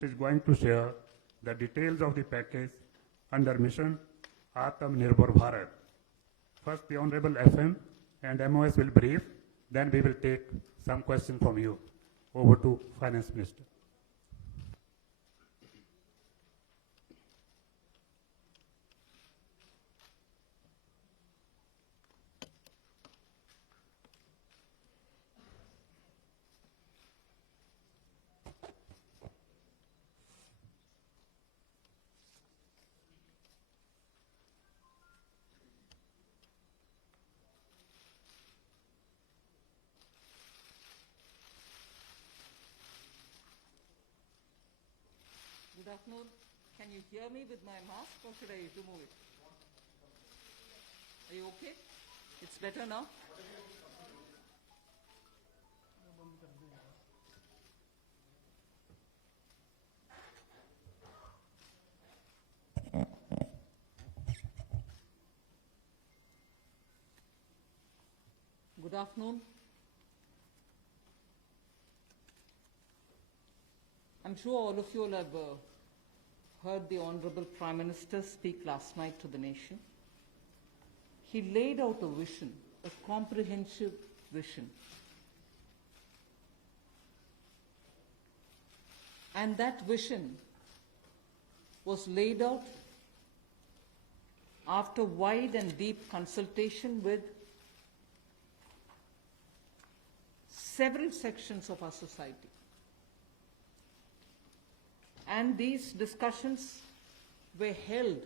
is going to share the details of the package under mission Atmanirbhar Bharat. First, the Honorable FM and MOS will brief, then we will take some questions from you. Over to Finance Minister. Good afternoon. Can you hear me with my mask or should I remove it? Are you okay? It's better now? Good afternoon. I'm sure all of you will have heard the Honorable Prime Minister speak last night to the nation. He laid out a vision, a comprehensive vision. And that vision was laid out after wide and deep consultation with several sections of our society. And these discussions were held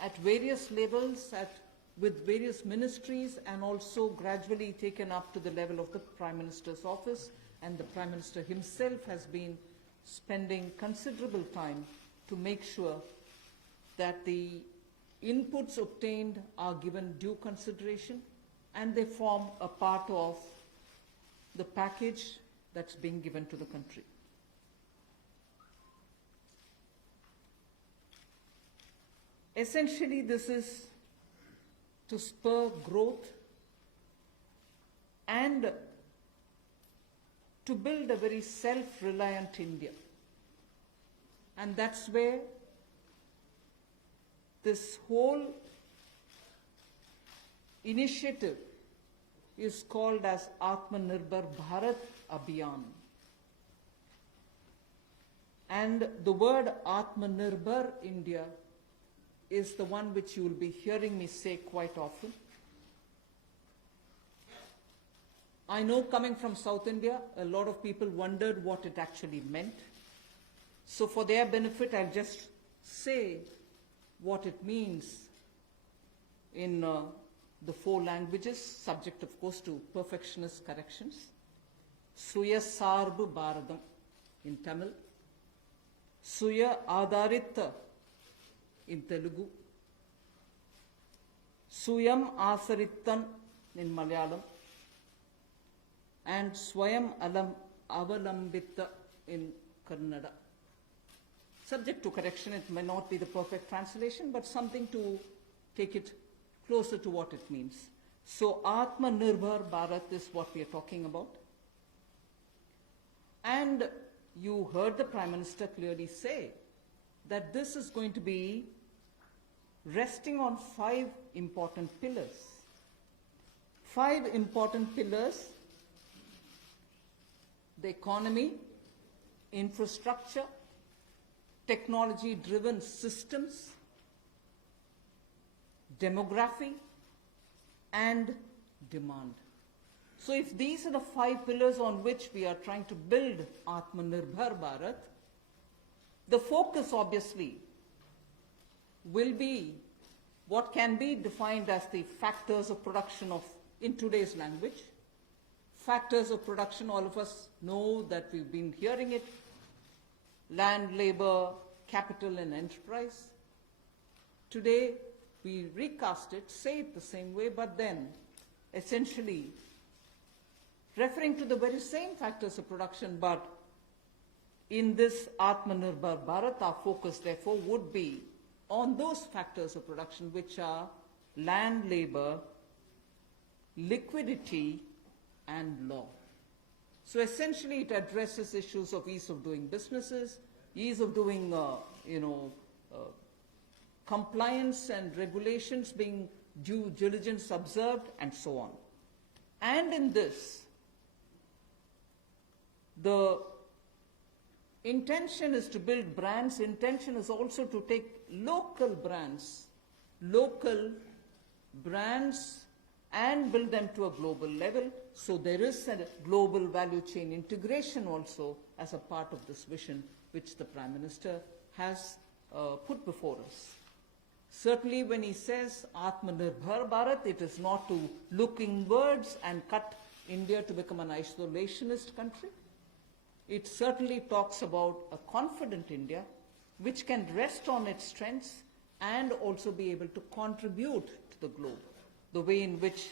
at various levels, with various ministries, and also gradually taken up to the level of the Prime Minister's office. And the Prime Minister himself has been spending considerable time to make sure that the inputs obtained are given due consideration and they form a part of the package that's being given to the country. Essentially, this is to spur growth and to build a very self-reliant India. And that's where this whole initiative is called as Atmanirbhar Bharat Abhiyan. And the word Atmanirbhar India is the one which you will be hearing me say quite often. I know, coming from South India, a lot of people wondered what it actually meant. So for their benefit, I'll just say what it means in the 4 languages, subject of course to perfectionist corrections. Suya Sarbu Bharadam in Tamil, Suya Adharita in Telugu, Suyam Asarittan in Malayalam, and Swayam Avalambita in Kannada. Subject to correction, it may not be the perfect translation, but something to take it closer to what it means. So Atmanirbhar Bharat is what we are talking about. And you heard the Prime Minister clearly say that this is going to be resting on 5 important pillars. 5 important pillars: the economy, infrastructure, technology-driven systems, demography, and demand. So if these are the 5 pillars on which we are trying to build Atmanirbhar Bharat, the focus obviously will be what can be defined as the factors of production in today's language. Factors of production, all of us know that we've been hearing it: land, labor, capital, and enterprise. Today, we recast it, say it the same way, but then essentially referring to the very same factors of production, but in this Atmanirbhar Bharat, our focus therefore would be on those factors of production which are land, labor, liquidity, and law. So essentially it addresses issues of ease of doing businesses, ease of doing, compliance and regulations being due diligence observed, and so on. And in this, the intention is to build brands. Intention is also to take local brands, and build them to a global level. So there is a global value chain integration also as a part of this vision which the Prime Minister has put before us. Certainly when he says Atmanirbhar Bharat, it is not to look inwards and cut India to become an isolationist country. It certainly talks about a confident India which can rest on its strengths and also be able to contribute to the globe, the way in which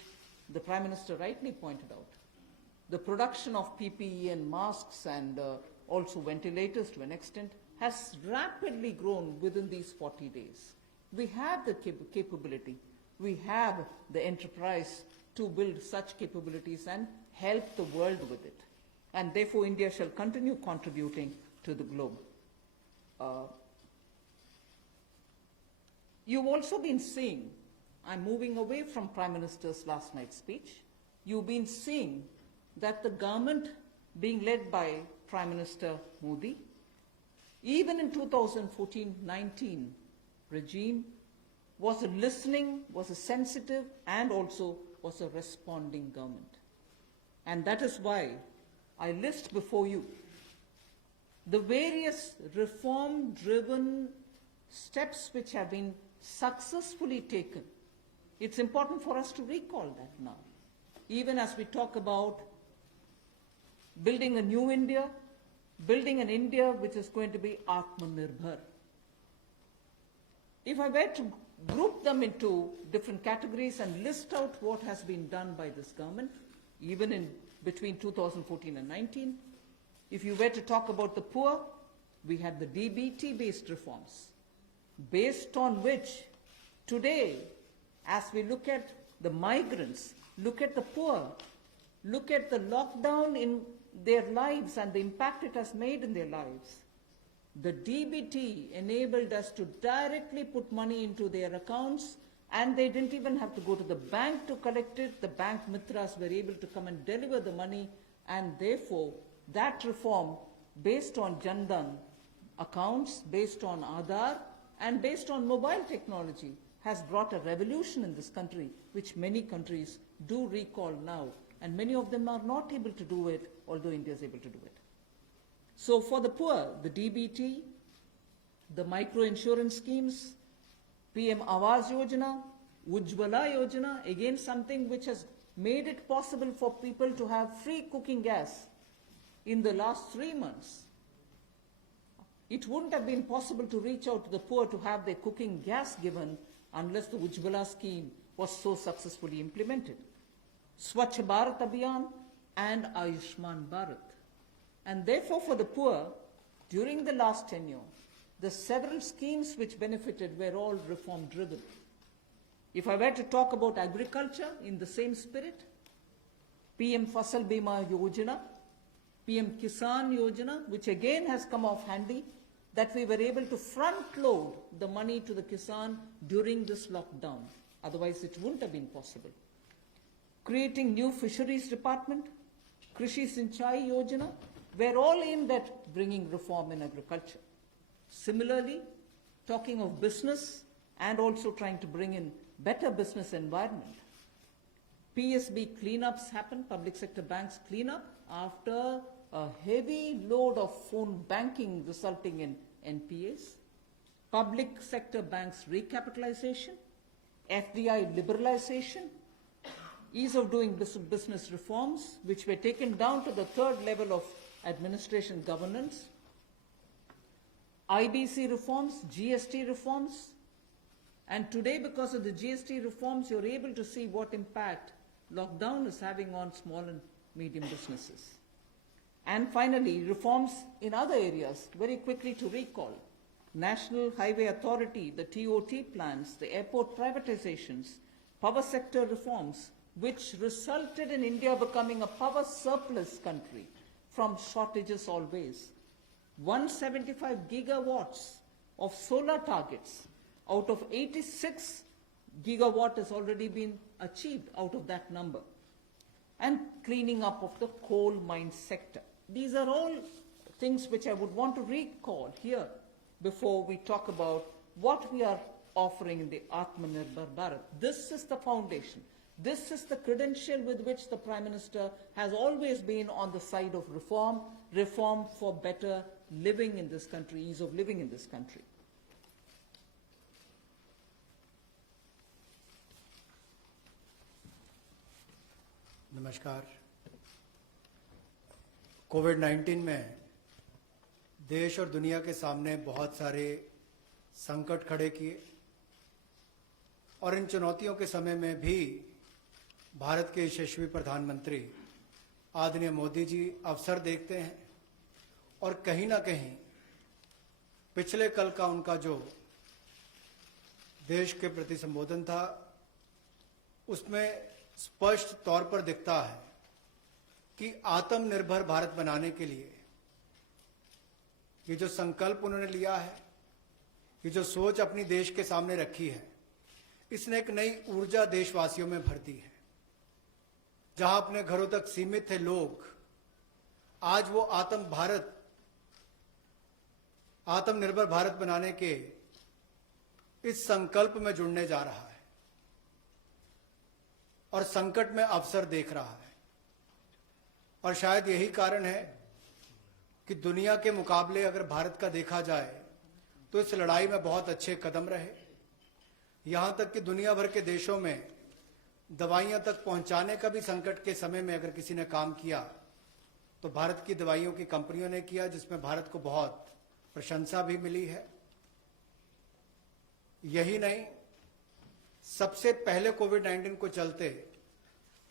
the Prime Minister rightly pointed out. The production of PPE and masks and also ventilators to an extent has rapidly grown within these 40 days. We have the capability, we have the enterprise to build such capabilities and help the world with it. And therefore India shall continue contributing to the globe. You've also been seeing, I'm moving away from Prime Minister's last night's speech, you've been seeing that the government being led by Prime Minister Modi, even in 2014-19 regime, was a listening, was a sensitive, and also was a responding government. And that is why I list before you the various reform-driven steps which have been successfully taken. It's important for us to recall that now. Even as we talk about building a new India, building an India which is going to be Atmanirbhar. If I were to group them into different categories and list out what has been done by this government, even in between 2014 and 19, if you were to talk about the poor, we had the DBT-based reforms, based on which today, as we look at the migrants, look at the poor, look at the lockdown in their lives and the impact it has made in their lives, the DBT enabled us to directly put money into their accounts, and they didn't even have to go to the bank to collect it. The bank mitras were able to come and deliver the money, and therefore that reform based on Jan Dhan accounts, based on Aadhaar, and based on mobile technology has brought a revolution in this country, which many countries do recall now, and many of them are not able to do it, although India is able to do it. So for the poor, the DBT, the micro-insurance schemes, PM Awas Yojana, Ujjwala Yojana, again something which has made it possible for people to have free cooking gas in the last 3 months. It wouldn't have been possible to reach out to the poor to have their cooking gas given unless the Ujjwala scheme was so successfully implemented. Swachh Bharat Abhiyan and Ayushman Bharat. And therefore for the poor, during the last tenure, the several schemes which benefited were all reform driven. If I were to talk about agriculture in the same spirit, PM Fasal Bima Yojana, PM Kisan Yojana, which again has come off handy, that we were able to front load the money to the Kisan during this lockdown. Otherwise it wouldn't have been possible. Creating new fisheries department, Krishi Sinchai Yojana, were all aimed at bringing reform in agriculture. Similarly, talking of business and also trying to bring in better business environment. PSB cleanups happened, public sector banks cleanup, after a heavy load of phone banking resulting in NPAs. Public sector banks recapitalization, FDI liberalization, ease of doing business reforms, which were taken down to the third level of administration governance, IBC reforms, GST reforms, and today because of the GST reforms, you're able to see what impact lockdown is having on small and medium businesses. And finally, reforms in other areas, very quickly to recall. National Highway Authority, the TOT plans, the airport privatizations, power sector reforms, which resulted in India becoming a power surplus country from shortages always. 175 gigawatts of solar targets out of 86 gigawatt has already been achieved out of that number. And cleaning up of the coal mine sector. These are all things which I would want to recall here before we talk about what we are offering in the Atmanirbhar Bharat. This is the foundation. This is the credential with which the Prime Minister has always been on the side of reform, reform for better living in this country, ease of living in this country. नमस्कार। कोविड-19 में देश और दुनिया के सामने बहुत सारे संकट खड़े किए और इन चुनौतियों के समय में भी भारत के यशस्वी प्रधानमंत्री आदरणीय मोदी जी अवसर देखते हैं और कहीं ना कहीं पिछले कल का उनका जो देश के प्रति संबोधन था उसमें स्पष्ट तौर पर दिखता है कि आत्मनिर्भर भारत बनाने के लिए ये जो संकल्प उन्होंने लिया है, ये जो सोच अपनी देश के सामने रखी है, इसने एक नई ऊर्जा देशवासियों में भर दी है। जहां अपने घरों तक सीमित थे लोग, आज वो आत्मनिर्भर भारत बनाने के इस संकल्प में जुड़ने जा रहा है और संकट में अवसर देख रहा है। और शायद यही कारण है कि दुनिया के मुकाबले अगर भारत का देखा जाए तो इस लड़ाई में बहुत अच्छे कदम रहे। यहां तक कि दुनिया भर के देशों में दवाइयां तक पहुंचाने का भी संकट के समय में अगर किसी ने काम किया तो भारत की दवाइयों की कंपनियों ने किया, जिसमें भारत को बहुत प्रशंसा भी मिली है। यही नहीं, सबसे पहले कोविड-19 को चलते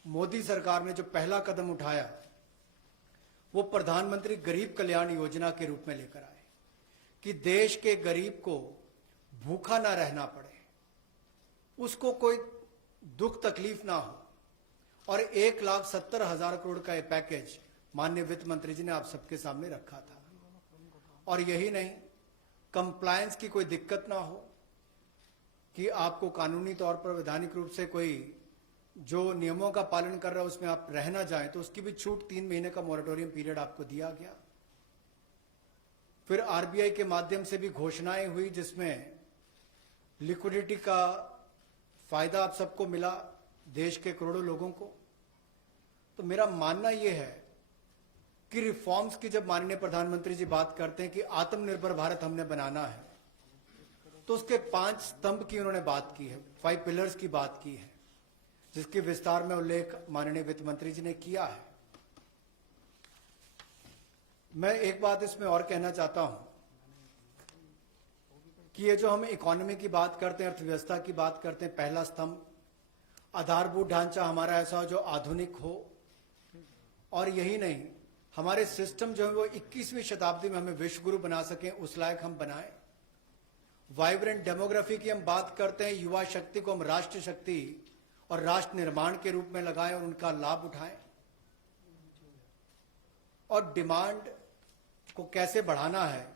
मोदी सरकार ने जो पहला कदम उठाया वो प्रधानमंत्री गरीब कल्याण योजना के रूप में लेकर आए कि देश के गरीब को भूखा ना रहना पड़े, उसको कोई दुख तकलीफ ना हो। और 1,70,000 करोड़ का ये पैकेज माननीय वित्त मंत्री जी ने आप सबके सामने रखा था। और यही नहीं, कंप्लायंस की कोई दिक्कत ना हो कि आपको कानूनी तौर पर वैधानिक रूप से कोई जो नियमों का पालन कर रहा है उसमें आप रह ना जाएं, तो उसकी भी छूट 3 महीने का मोरेटोरियम पीरियड आपको दिया गया। फिर आरबीआई के माध्यम से भी घोषणाएं हुई जिसमें लिक्विडिटी का फायदा आप सबको मिला, देश के करोड़ों लोगों को। तो मेरा मानना यह है कि रिफॉर्म्स की जब माननीय प्रधानमंत्री जी बात करते हैं कि आत्मनिर्भर भारत हमने बनाना है, तो उसके 5 स्तंभ की उन्होंने बात की है, 5 पिलर्स की बात की है, जिसके विस्तार में उल्लेख माननीय वित्त मंत्री जी ने किया है। मैं एक बात इसमें और कहना चाहता हूं कि ये जो हम इकोनॉमी की बात करते हैं, अर्थव्यवस्था की बात करते हैं, पहला स्तंभ आधारभूत ढांचा हमारा ऐसा हो जो आधुनिक हो। और यही नहीं, हमारे सिस्टम जो है वो 21वीं शताब्दी में हमें विश्व गुरु बना सकें, उस लायक हम बनाएं। वाइब्रेंट डेमोग्राफी की हम बात करते हैं, युवा शक्ति को हम राष्ट्र शक्ति और राष्ट्र निर्माण के रूप में लगाएं और उनका लाभ उठाएं। और डिमांड को कैसे बढ़ाना है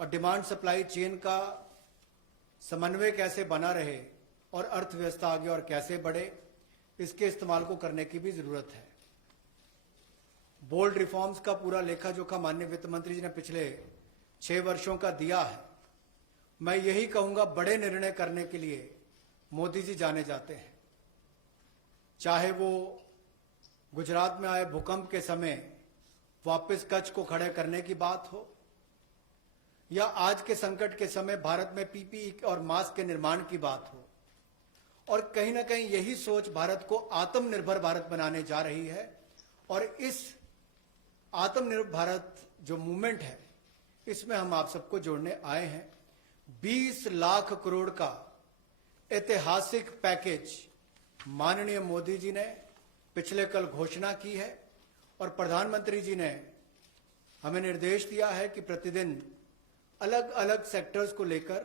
और डिमांड सप्लाई चेन का समन्वय कैसे बना रहे और अर्थव्यवस्था आगे और कैसे बढ़े, इसके इस्तेमाल को करने की भी जरूरत है। बोल्ड रिफॉर्म्स का पूरा लेखा जोखा माननीय वित्त मंत्री जी ने पिछले 6 वर्षों का दिया है। मैं यही कहूंगा, बड़े निर्णय करने के लिए मोदी जी जाने जाते हैं। चाहे वो गुजरात में आए भूकंप के समय वापस कच्छ को खड़े करने की बात हो, या आज के संकट के समय भारत में पीपीई और मास्क के निर्माण की बात हो। और कहीं ना कहीं यही सोच भारत को आत्मनिर्भर भारत बनाने जा रही है। और इस आत्मनिर्भर भारत जो मूवमेंट है, इसमें हम आप सबको जोड़ने आए हैं। 20 लाख करोड़ का ऐतिहासिक पैकेज माननीय मोदी जी ने पिछले कल घोषणा की है और प्रधानमंत्री जी ने हमें निर्देश दिया है कि प्रतिदिन अलग अलग सेक्टर्स को लेकर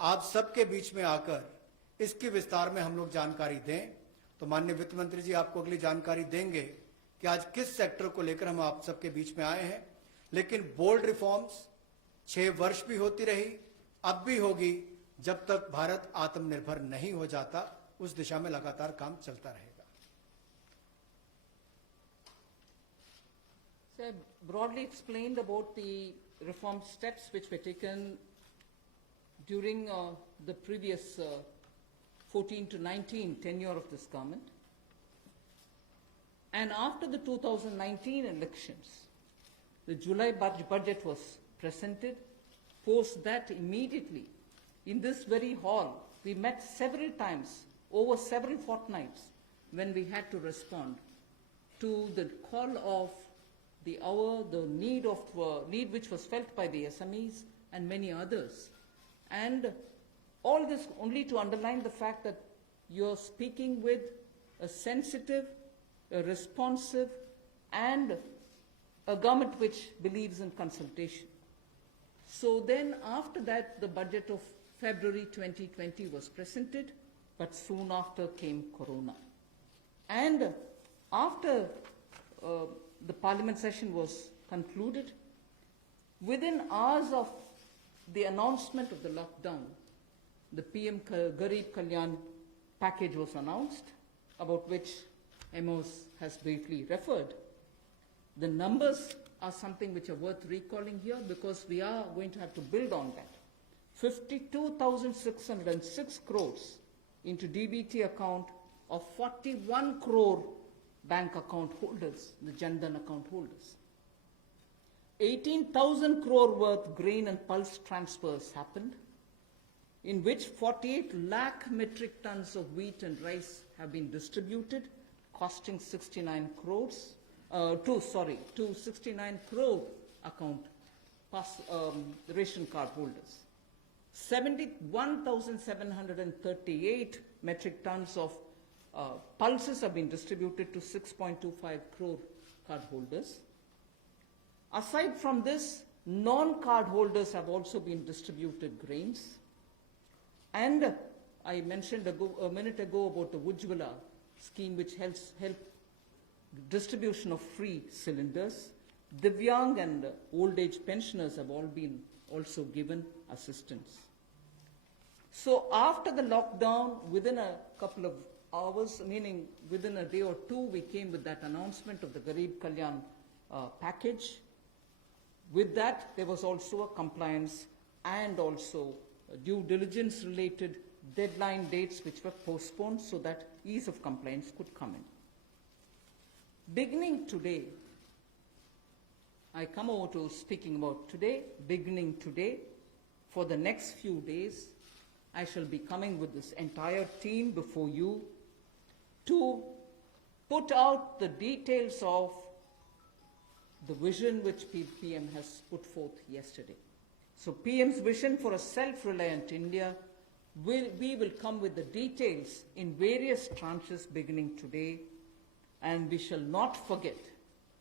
आप सबके बीच में आकर इसके विस्तार में हम लोग जानकारी दें। तो माननीय वित्त मंत्री जी आपको अगली जानकारी देंगे कि आज किस सेक्टर को लेकर हम आप सबके बीच में आए हैं, लेकिन बोल्ड रिफॉर्म्स 6 वर्ष भी होती रही, अब भी होगी, जब तक भारत आत्मनिर्भर नहीं हो जाता। उस दिशा में लगातार काम चलता रहेगा। So I broadly explained about the reform steps which were taken during the previous 14 to 19 tenure of this government. And after the 2019 elections, the July budget was presented. Post that, immediately, in this very hall, we met several times, over several fortnights, when we had to respond to the call of the hour, the need which was felt by the SMEs and many others. And all this only to underline the fact that you're speaking with a sensitive, a responsive, and a government which believes in consultation. So then after that, the budget of February 2020 was presented, but soon after came Corona. And after the parliament session was concluded, within hours of the announcement of the lockdown, the PM Garib Kalyan package was announced, about which Amos has briefly referred. The numbers are something which are worth recalling here because we are going to have to build on that. 52,606 crores into DBT account of 41 crore bank account holders, the Jan Dhan account holders. 18,000 crore worth grain and pulse transfers happened, in which 48 lakh metric tons of wheat and rice have been distributed, costing 69 crores, to 69 crore account ration card holders. 71,738 metric tons of pulses have been distributed to 6.25 crore card holders. Aside from this, non-card holders have also been distributed grains. And I mentioned a minute ago about the Ujjwala scheme, which helps distribution of free cylinders. Divyang and old age pensioners have all been also given assistance. So after the lockdown, within a couple of hours, meaning within a day or two, we came with that announcement of the Garib Kalyan package. With that, there was also a compliance and also due diligence related deadline dates which were postponed so that ease of compliance could come in. Beginning today, I come over to speaking about today. Beginning today, for the next few days, I shall be coming with this entire team before you to put out the details of the vision which PM has put forth yesterday. So PM's vision for a self-reliant India, we will come with the details in various tranches beginning today, and we shall not forget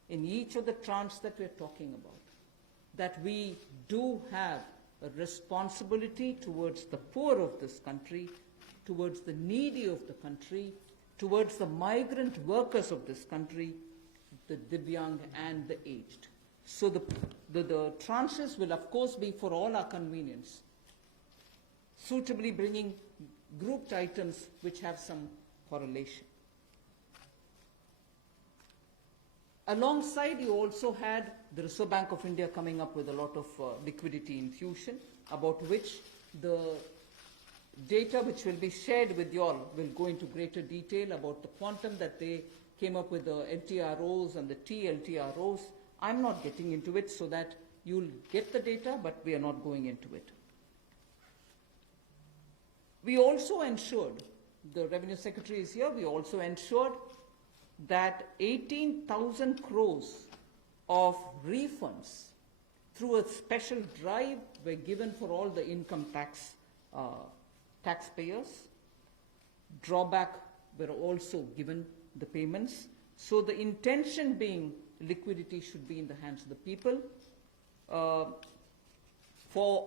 in each of the tranches that we are talking about that we do have a responsibility towards the poor of this country, towards the needy of the country, towards the migrant workers of this country, the Divyang and the aged. So the tranches will of course be for all our convenience, suitably bringing grouped items which have some correlation. Alongside, you also had the Reserve Bank of India coming up with a lot of liquidity infusion, about which the data which will be shared with you all will go into greater detail about the quantum that they came up with, the LTROs and the TLTROs. I'm not getting into it so that you'll get the data, but we are not going into it. We also ensured, the Revenue Secretary is here, we also ensured that 18,000 crores of refunds through a special drive were given for all the income tax taxpayers. Drawback were also given the payments. So the intention being liquidity should be in the hands of the people. For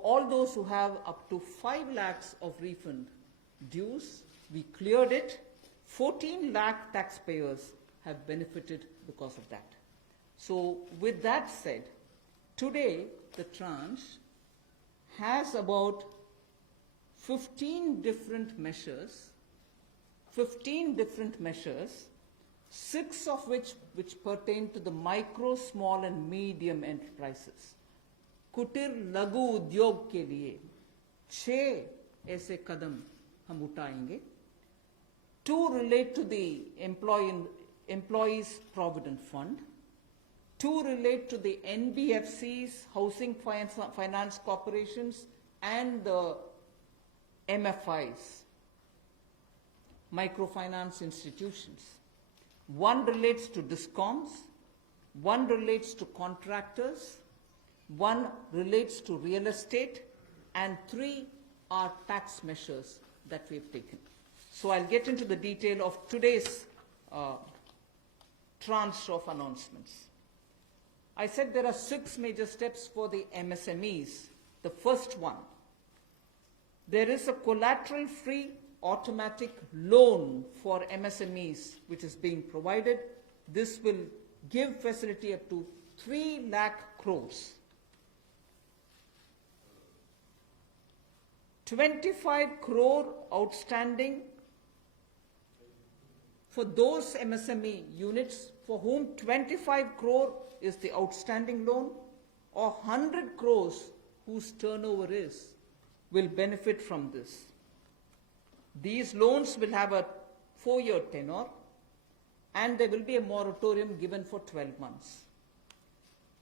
all those who have up to 5 lakhs of refund dues, we cleared it. 14 lakh taxpayers have benefited because of that. So with that said, today the tranche has about 15 different measures, 6 of which pertain to the micro, small and medium enterprises. कुटीर लघु उद्योग के लिए 6 ऐसे कदम हम उठाएंगे. 2 relate to the employees provident fund. 2 relate to the NBFCs, housing finance corporations, and the MFIs, microfinance institutions. 1 relates to DISCOMs, 1 relates to contractors, 1 relates to real estate, and 3 are tax measures that we've taken. So I'll get into the detail of today's tranche of announcements. I said there are 6 major steps for the MSMEs. The first one, there is a collateral-free automatic loan for MSMEs which is being provided. This will give facility up to 3 lakh crores. 25 crore outstanding for those MSME units for whom 25 crore is the outstanding loan, or 100 crores whose turnover will benefit from this. These loans will have a 4-year tenure, and there will be a moratorium given for 12 months.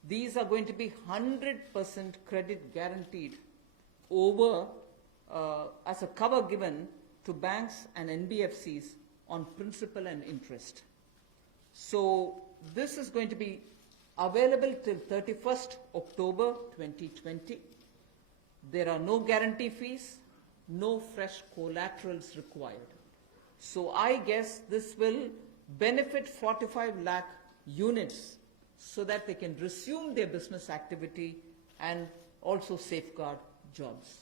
These are going to be 100% credit guaranteed over as a cover given to banks and NBFCs on principal and interest. So this is going to be available till 31st October 2020. There are no guarantee fees, no fresh collaterals required. So I guess this will benefit 45 lakh units so that they can resume their business activity and also safeguard jobs.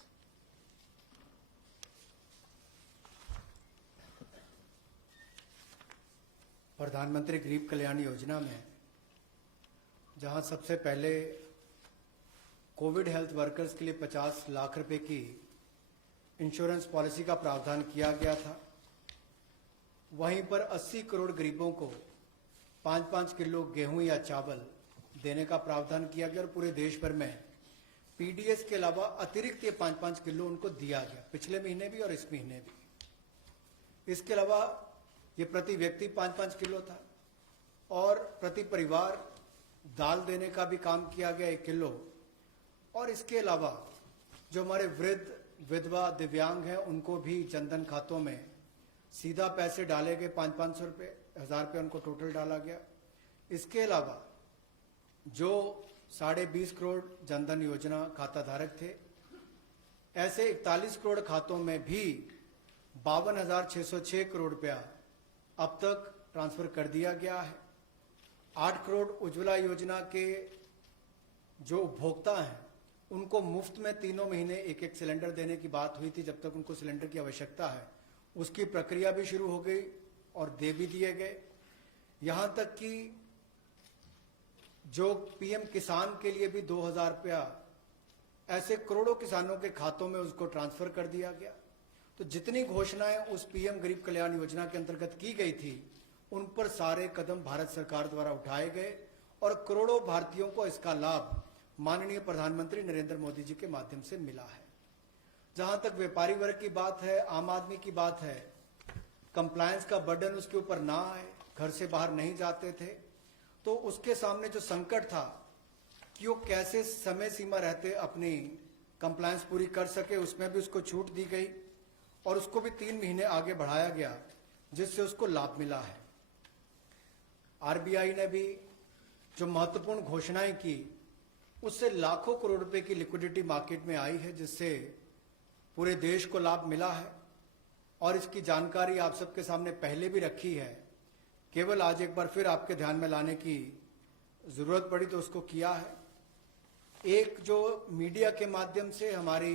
प्रधानमंत्री गरीब कल्याण योजना में जहां सबसे पहले Covid health workers के लिए 50 लाख रुपए की इंश्योरेंस पॉलिसी का प्रावधान किया गया था, वहीं पर 80 करोड़ गरीबों को 5-5 किलो गेहूं या चावल देने का प्रावधान किया गया और पूरे देश भर में पीडीएस के अलावा अतिरिक्त ये 5-5 किलो उनको दिया गया, पिछले महीने भी और इस महीने भी. इसके अलावा ये प्रति व्यक्ति 5-5 किलो था और प्रति परिवार दाल देने का भी काम किया गया 1 किलो. और इसके अलावा जो हमारे वृद्ध, विधवा, दिव्यांग हैं उनको भी जनधन खातों में सीधा पैसे डाले गए, 500-500 रुपये, 1000 रुपये उनको टोटल डाला गया. इसके अलावा जो 20.5 करोड़ जनधन योजना खाता धारक थे, ऐसे 41 करोड़ खातों में भी 52,606 करोड़ रुपया अब तक ट्रांसफर कर दिया गया है. 8 करोड़ उज्ज्वला योजना के जो उपभोक्ता हैं उनको मुफ्त में 3 महीने 1-1 सिलेंडर देने की बात हुई थी. जब तक उनको सिलेंडर की आवश्यकता है उसकी प्रक्रिया भी शुरू हो गई और दे भी दिए गए. यहां तक कि जो पीएम किसान के लिए भी 2,000 रुपया ऐसे करोड़ों किसानों के खातों में उसको ट्रांसफर कर दिया गया. तो जितनी घोषणाएं उस पीएम गरीब कल्याण योजना के अंतर्गत की गई थी उन पर सारे कदम भारत सरकार द्वारा उठाए गए और करोड़ों भारतीयों को इसका लाभ माननीय प्रधानमंत्री नरेंद्र मोदी जी के माध्यम से मिला है. जहां तक व्यापारी वर्ग की बात है, आम आदमी की बात है, कंप्लायंस का बर्डन उसके ऊपर ना आए, घर से बाहर नहीं जाते थे, तो उसके सामने जो संकट था कि वो कैसे समय सीमा रहते अपनी कंप्लायंस पूरी कर सके, उसमें भी उसको छूट दी गई और उसको भी 3 महीने आगे बढ़ाया गया, जिससे उसको लाभ मिला है. आरबीआई ने भी जो महत्वपूर्ण घोषणाएं की उससे लाखों करोड़ रुपए की लिक्विडिटी मार्केट में आई है, जिससे पूरे देश को लाभ मिला है. और इसकी जानकारी आप सबके सामने पहले भी रखी है, केवल आज एक बार फिर आपके ध्यान में लाने की जरूरत पड़ी तो उसको किया है. एक जो मीडिया के माध्यम से हमारी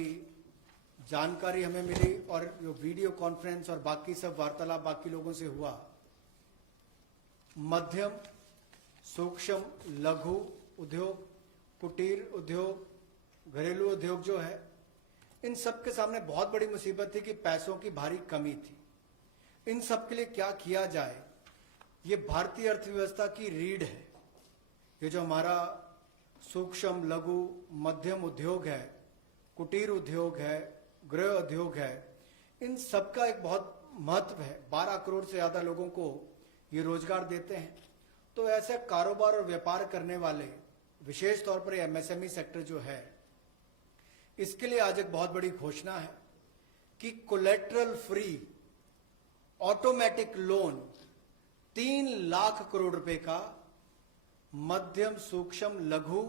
जानकारी हमें मिली और जो वीडियो कॉन्फ्रेंस और बाकी सब वार्तालाप बाकी लोगों से हुआ, मध्यम सूक्ष्म लघु उद्योग, कुटीर उद्योग, घरेलू उद्योग जो है, इन सब के सामने बहुत बड़ी मुसीबत थी कि पैसों की भारी कमी थी। इन सब के लिए क्या किया जाए, ये भारतीय अर्थव्यवस्था की रीढ़ है। ये जो हमारा सूक्ष्म लघु मध्यम उद्योग है, कुटीर उद्योग है, गृह उद्योग है, इन सब का एक बहुत महत्व है। 12 करोड़ से ज्यादा लोगों को ये रोजगार देते हैं। तो ऐसे कारोबार और व्यापार करने वाले, विशेष तौर पर एमएसएमई सेक्टर जो है, इसके लिए आज एक बहुत बड़ी घोषणा है कि collateral free automatic loan 3 lakh crore रुपए का मध्यम सूक्ष्म लघु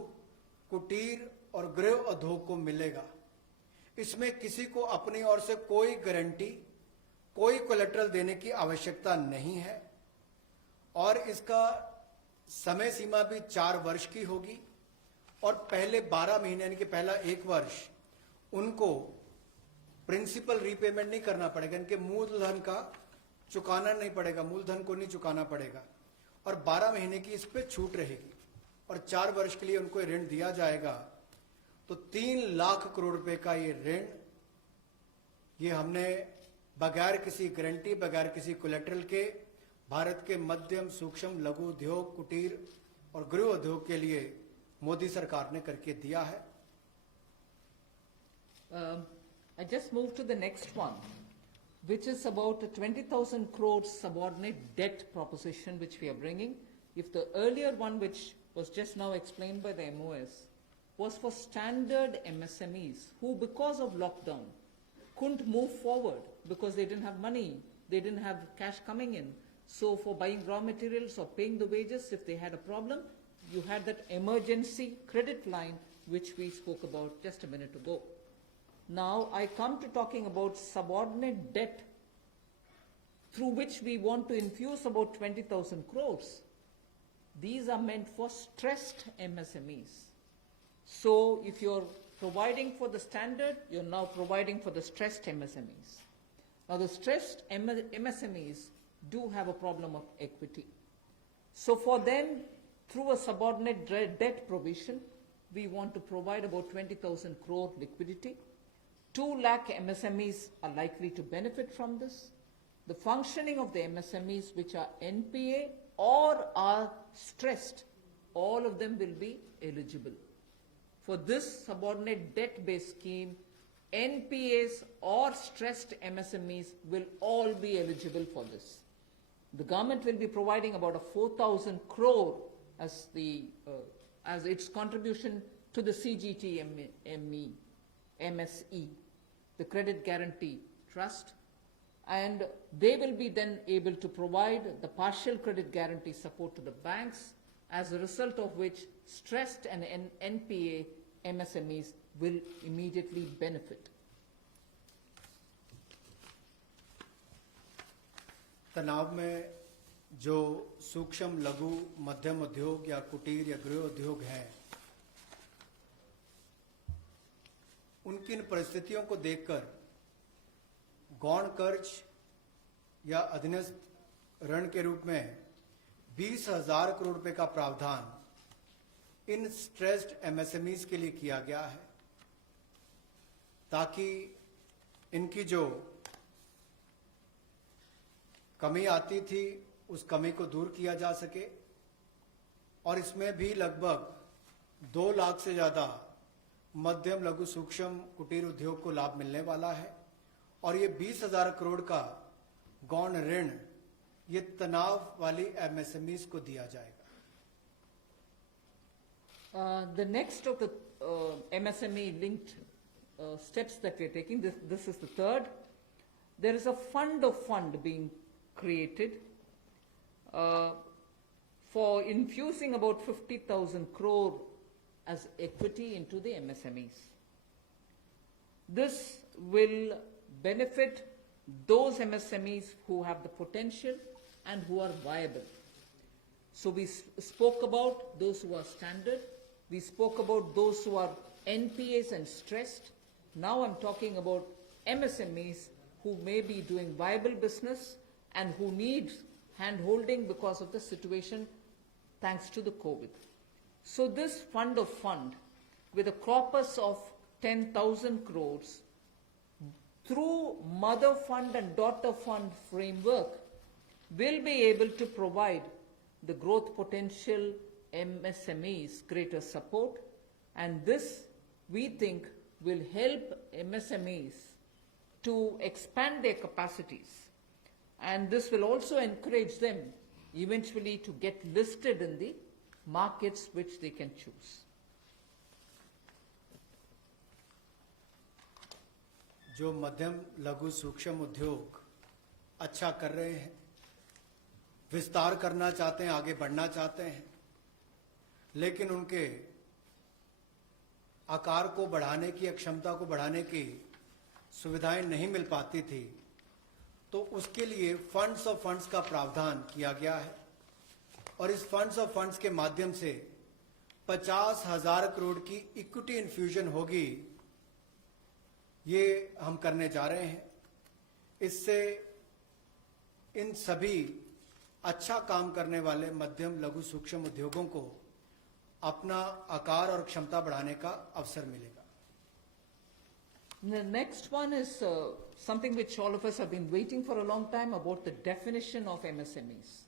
कुटीर और गृह उद्योग को मिलेगा। इसमें किसी को अपनी ओर से कोई गारंटी, कोई कोलेटरल देने की आवश्यकता नहीं है और इसका समय सीमा भी 4 वर्ष की होगी और पहले 12 महीने यानी कि पहला 1 वर्ष उनको प्रिंसिपल रीपेमेंट नहीं करना पड़ेगा, इनके मूलधन का चुकाना नहीं पड़ेगा, मूलधन को नहीं चुकाना पड़ेगा और 12 महीने की इस पे छूट रहेगी और 4 वर्ष के लिए उनको ऋण दिया जाएगा। तो 3 लाख करोड़ रुपए का ये ऋण, ये हमने बगैर किसी गारंटी, बगैर किसी कोलेटरल के भारत के मध्यम सूक्ष्म लघु उद्योग, कुटीर और गृह उद्योग के लिए मोदी सरकार ने करके दिया है। I just move to the next one, which is about a 20,000 crore subordinate debt proposition which we are bringing. If the earlier one, which was just now explained by the MOS, was for standard MSMEs who, because of lockdown, couldn't move forward because they didn't have money, they didn't have cash coming in. So for buying raw materials or paying the wages, if they had a problem, you had that emergency credit line which we spoke about just a minute ago. Now I come to talking about subordinate debt through which we want to infuse about 20,000 crores. These are meant for stressed MSMEs. So if you're providing for the standard, you're now providing for the stressed MSMEs. Now the stressed MSMEs do have a problem of equity. So for them, through a subordinate debt provision, we want to provide about 20,000 crore liquidity. 2 lakh MSMEs are likely to benefit from this. The functioning of the MSMEs which are NPA or are stressed, all of them will be eligible. For this subordinate debt-based scheme, NPAs or stressed MSMEs will all be eligible for this. The government will be providing about a 4,000 crore as its contribution to the CGTMSE, the Credit Guarantee Trust, and they will be then able to provide the partial credit guarantee support to the banks, as a result of which stressed and NPA MSMEs will immediately benefit. तनाव में जो सूक्ष्म लघु मध्यम उद्योग या कुटीर या गृह उद्योग हैं, उनकी इन परिस्थितियों को देखकर गौण कर्ज या अधीनस्थ ऋण के रूप में 20,000 करोड़ रुपए का प्रावधान इन स्ट्रेस्ड एमएसएमईज के लिए किया गया है, ताकि इनकी जो कमी आती थी उस कमी को दूर किया जा सके। और इसमें भी लगभग 2 लाख से ज्यादा मध्यम लघु सूक्ष्म कुटीर उद्योग को लाभ मिलने वाला है और ये 20,000 करोड़ का गौण ऋण ये तनाव वाली एमएसएमईज को दिया जाएगा। The next of the MSME linked steps that we are taking, this is the third. There is a fund of fund being created for infusing about 50,000 crore as equity into the MSMEs. This will benefit those MSMEs who have the potential and who are viable. So we spoke about those who are standard, we spoke about those who are NPAs and stressed. Now I'm talking about MSMEs who may be doing viable business and who need hand-holding because of the situation thanks to the COVID. So this fund of fund, with a corpus of 10,000 crores, through mother fund and daughter fund framework, will be able to provide the growth potential MSMEs greater support, and this, we think, will help MSMEs to expand their capacities, and this will also encourage them eventually to get listed in the markets which they can choose. जो मध्यम लघु सूक्ष्म उद्योग अच्छा कर रहे हैं, विस्तार करना चाहते हैं, आगे बढ़ना चाहते हैं, लेकिन उनके आकार को बढ़ाने की, क्षमता को बढ़ाने की सुविधाएं नहीं मिल पाती थी, तो उसके लिए फंड्स ऑफ फंड्स का प्रावधान किया गया है और इस फंड्स ऑफ फंड्स के माध्यम से 50,000 करोड़ की इक्विटी इन्फ्यूजन होगी, ये हम करने जा रहे हैं। इससे इन सभी अच्छा काम करने वाले मध्यम लघु सूक्ष्म उद्योगों को अपना आकार और क्षमता बढ़ाने का अवसर मिलेगा। The next one is something which all of us have been waiting for a long time, about the definition of MSMEs.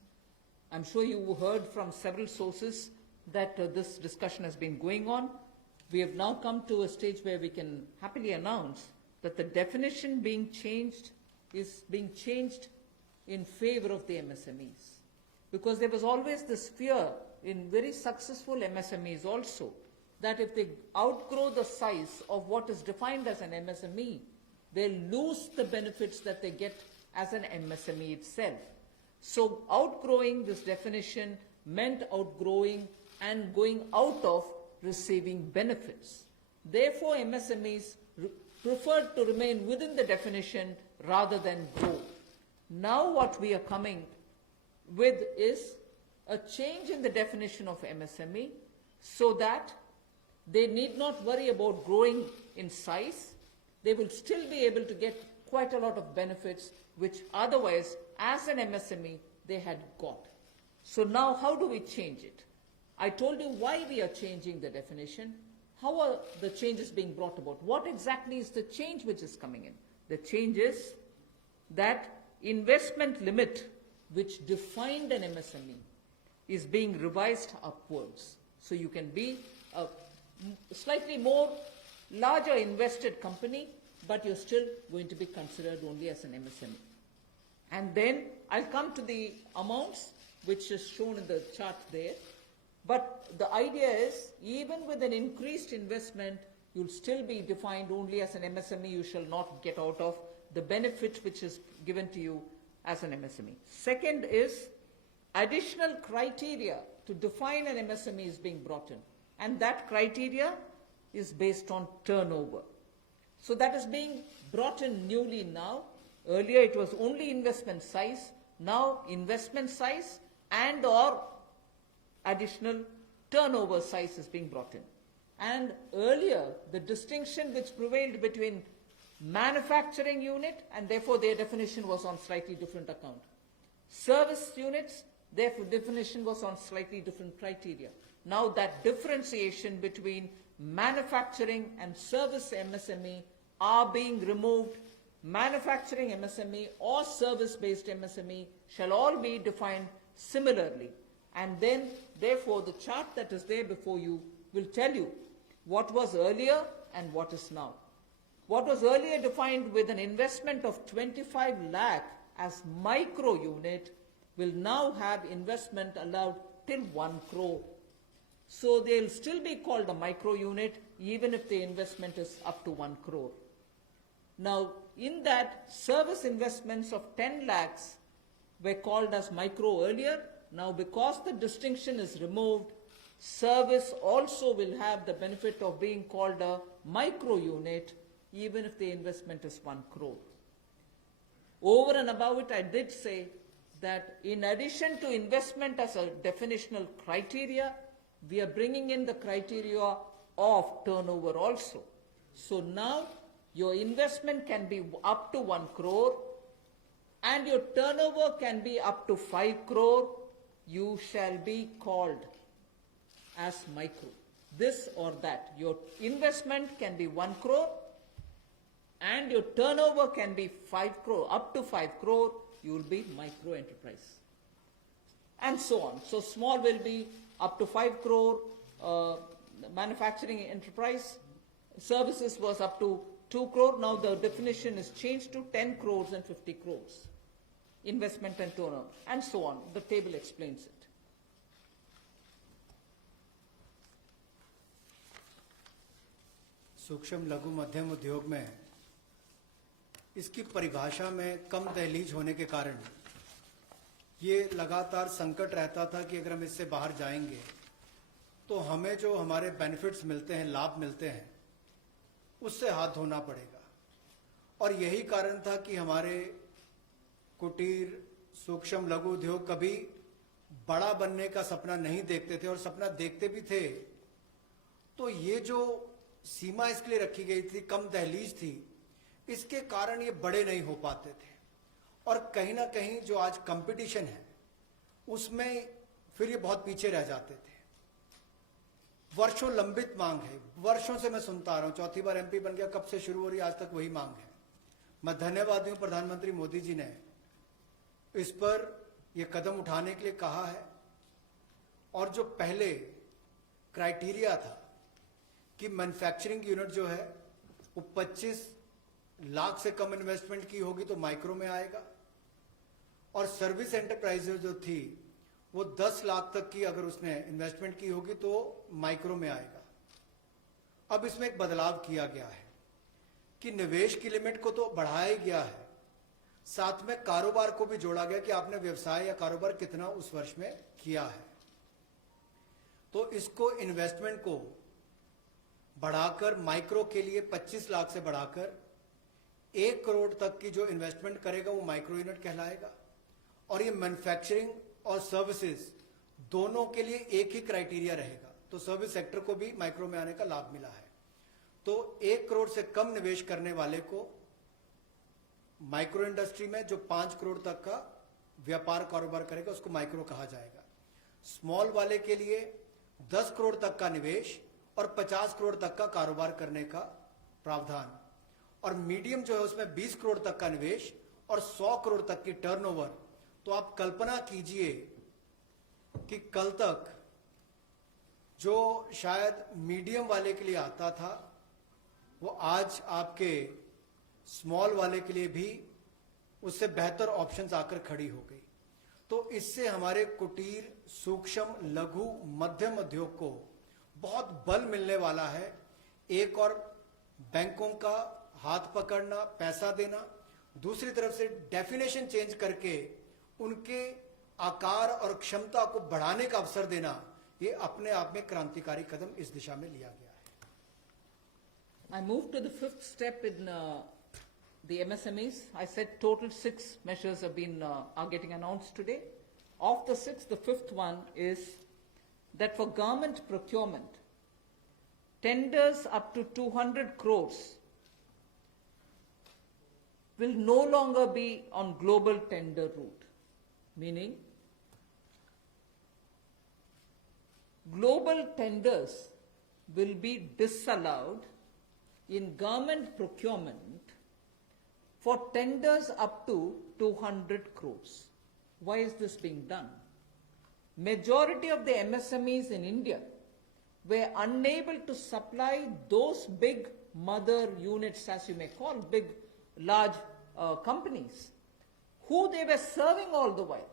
I'm sure you heard from several sources that this discussion has been going on. We have now come to a stage where we can happily announce that the definition being changed is being changed in favor of the MSMEs. Because there was always this fear in very successful MSMEs also, that if they outgrow the size of what is defined as an MSME, they'll lose the benefits that they get as an MSME itself. So outgrowing this definition meant outgrowing and going out of receiving benefits. Therefore, MSMEs preferred to remain within the definition rather than grow. Now what we are coming with is a change in the definition of MSME so that they need not worry about growing in size. They will still be able to get quite a lot of benefits which otherwise, as an MSME, they had got. So now how do we change it? I told you why we are changing the definition. How are the changes being brought about? What exactly is the change which is coming in? The change is that investment limit which defined an MSME is being revised upwards. So you can be a slightly more larger invested company, but you're still going to be considered only as an MSME. And then I'll come to the amounts which is shown in the chart there. But the idea is, even with an increased investment, you'll still be defined only as an MSME. You shall not get out of the benefit which is given to you as an MSME. Second is, additional criteria to define an MSME is being brought in. And that criteria is based on turnover. So that is being brought in newly now. Earlier it was only investment size. Now investment size and or additional turnover size is being brought in. And earlier, the distinction which prevailed between manufacturing unit, and therefore their definition was on slightly different account. Service units, their definition was on slightly different criteria. Now that differentiation between manufacturing and service MSME are being removed. Manufacturing MSME or service-based MSME shall all be defined similarly. And then, therefore, the chart that is there before you will tell you what was earlier and what is now. What was earlier defined with an investment of 25 lakh as micro unit will now have investment allowed till 1 crore. So they'll still be called a micro unit even if the investment is up to 1 crore. Now, in that, service investments of 10 lakhs were called as micro earlier. Now, because the distinction is removed, service also will have the benefit of being called a micro unit even if the investment is 1 crore. Over and above it, I did say that in addition to investment as a definitional criteria, we are bringing in the criteria of turnover also. So now your investment can be up to 1 crore and your turnover can be up to 5 crore. You shall be called as micro. This or that. Your investment can be 1 crore and your turnover can be 5 crore. Up to 5 crore, you will be micro enterprise. And so on. So small will be up to 5 crore, manufacturing enterprise. Services was up to 2 crore. Now the definition is changed to 10 crores and 50 crores. Investment and turnover. And so on. The table explains it. सूक्ष्म लघु मध्यम उद्योग में इसकी परिभाषा में कम दहलीज होने के कारण ये लगातार संकट रहता था कि अगर हम इससे बाहर जाएंगे तो हमें जो हमारे बेनिफिट्स मिलते हैं, लाभ मिलते हैं, उससे हाथ धोना पड़ेगा। और यही कारण था कि हमारे कुटीर सूक्ष्म लघु उद्योग कभी बड़ा बनने का सपना नहीं देखते थे, और सपना देखते भी थे तो ये जो सीमा इसके लिए रखी गई थी, कम दहलीज थी, इसके कारण ये बड़े नहीं हो पाते थे। और कहीं ना कहीं जो आज कंपटीशन है उसमें फिर ये बहुत पीछे रह जाते थे। वर्षों लंबित मांग है, वर्षों से मैं सुनता आ रहा हूं, चौथी बार एमपी बन गया, कब से शुरू हो रही, आज तक वही मांग है। मैं धन्यवादी हूं प्रधानमंत्री मोदी जी ने इस पर यह कदम उठाने के लिए कहा है। और जो पहले क्राइटेरिया था कि मैन्युफैक्चरिंग यूनिट जो है वो 25 लाख से कम इन्वेस्टमेंट की होगी तो माइक्रो में आएगा, और सर्विस एंटरप्राइज जो थी वो 10 लाख तक की अगर उसने इन्वेस्टमेंट की होगी तो माइक्रो में आएगा। अब इसमें एक बदलाव किया गया है कि निवेश की लिमिट को तो बढ़ाया गया है, साथ में कारोबार को भी जोड़ा गया कि आपने व्यवसाय या कारोबार कितना उस वर्ष में किया है। तो इसको इन्वेस्टमेंट को बढ़ाकर माइक्रो के लिए 25 लाख से बढ़ाकर 1 करोड़ तक की जो इन्वेस्टमेंट करेगा वो माइक्रो यूनिट कहलाएगा। और ये मैन्युफैक्चरिंग और सर्विसेज दोनों के लिए एक ही क्राइटेरिया रहेगा, तो सर्विस सेक्टर को भी माइक्रो में आने का लाभ मिला है। तो 1 करोड़ से कम निवेश करने वाले को माइक्रो इंडस्ट्री में जो 5 करोड़ तक का व्यापार कारोबार करेगा उसको माइक्रो कहा जाएगा। स्मॉल वाले के लिए 10 करोड़ तक का निवेश और 50 करोड़ तक का कारोबार करने का प्रावधान, और मीडियम जो है उसमें 20 करोड़ तक का निवेश और 100 करोड़ तक की टर्नओवर। तो आप कल्पना कीजिए कि कल तक जो शायद मीडियम वाले के लिए आता था वो आज आपके स्मॉल वाले के लिए भी उससे बेहतर ऑप्शंस आकर खड़ी हो गई। तो इससे हमारे कुटीर सूक्ष्म लघु मध्यम उद्योग को बहुत बल मिलने वाला है। एक और बैंकों का हाथ पकड़ना, पैसा देना, दूसरी तरफ से डेफिनेशन चेंज करके उनके आकार और क्षमता को बढ़ाने का अवसर देना, ये अपने आप में क्रांतिकारी कदम इस दिशा में लिया गया है। I move to the fifth step in the MSMEs. I said total 6 measures are getting announced today. Of the 6, the fifth one is that for government procurement, tenders up to 200 crores will no longer be on global tender route, meaning global tenders will be disallowed in government procurement for tenders up to 200 crores. Why is this being done? Majority of the MSMEs in India were unable to supply those big mother units, as you may call, large companies, who they were serving all the while.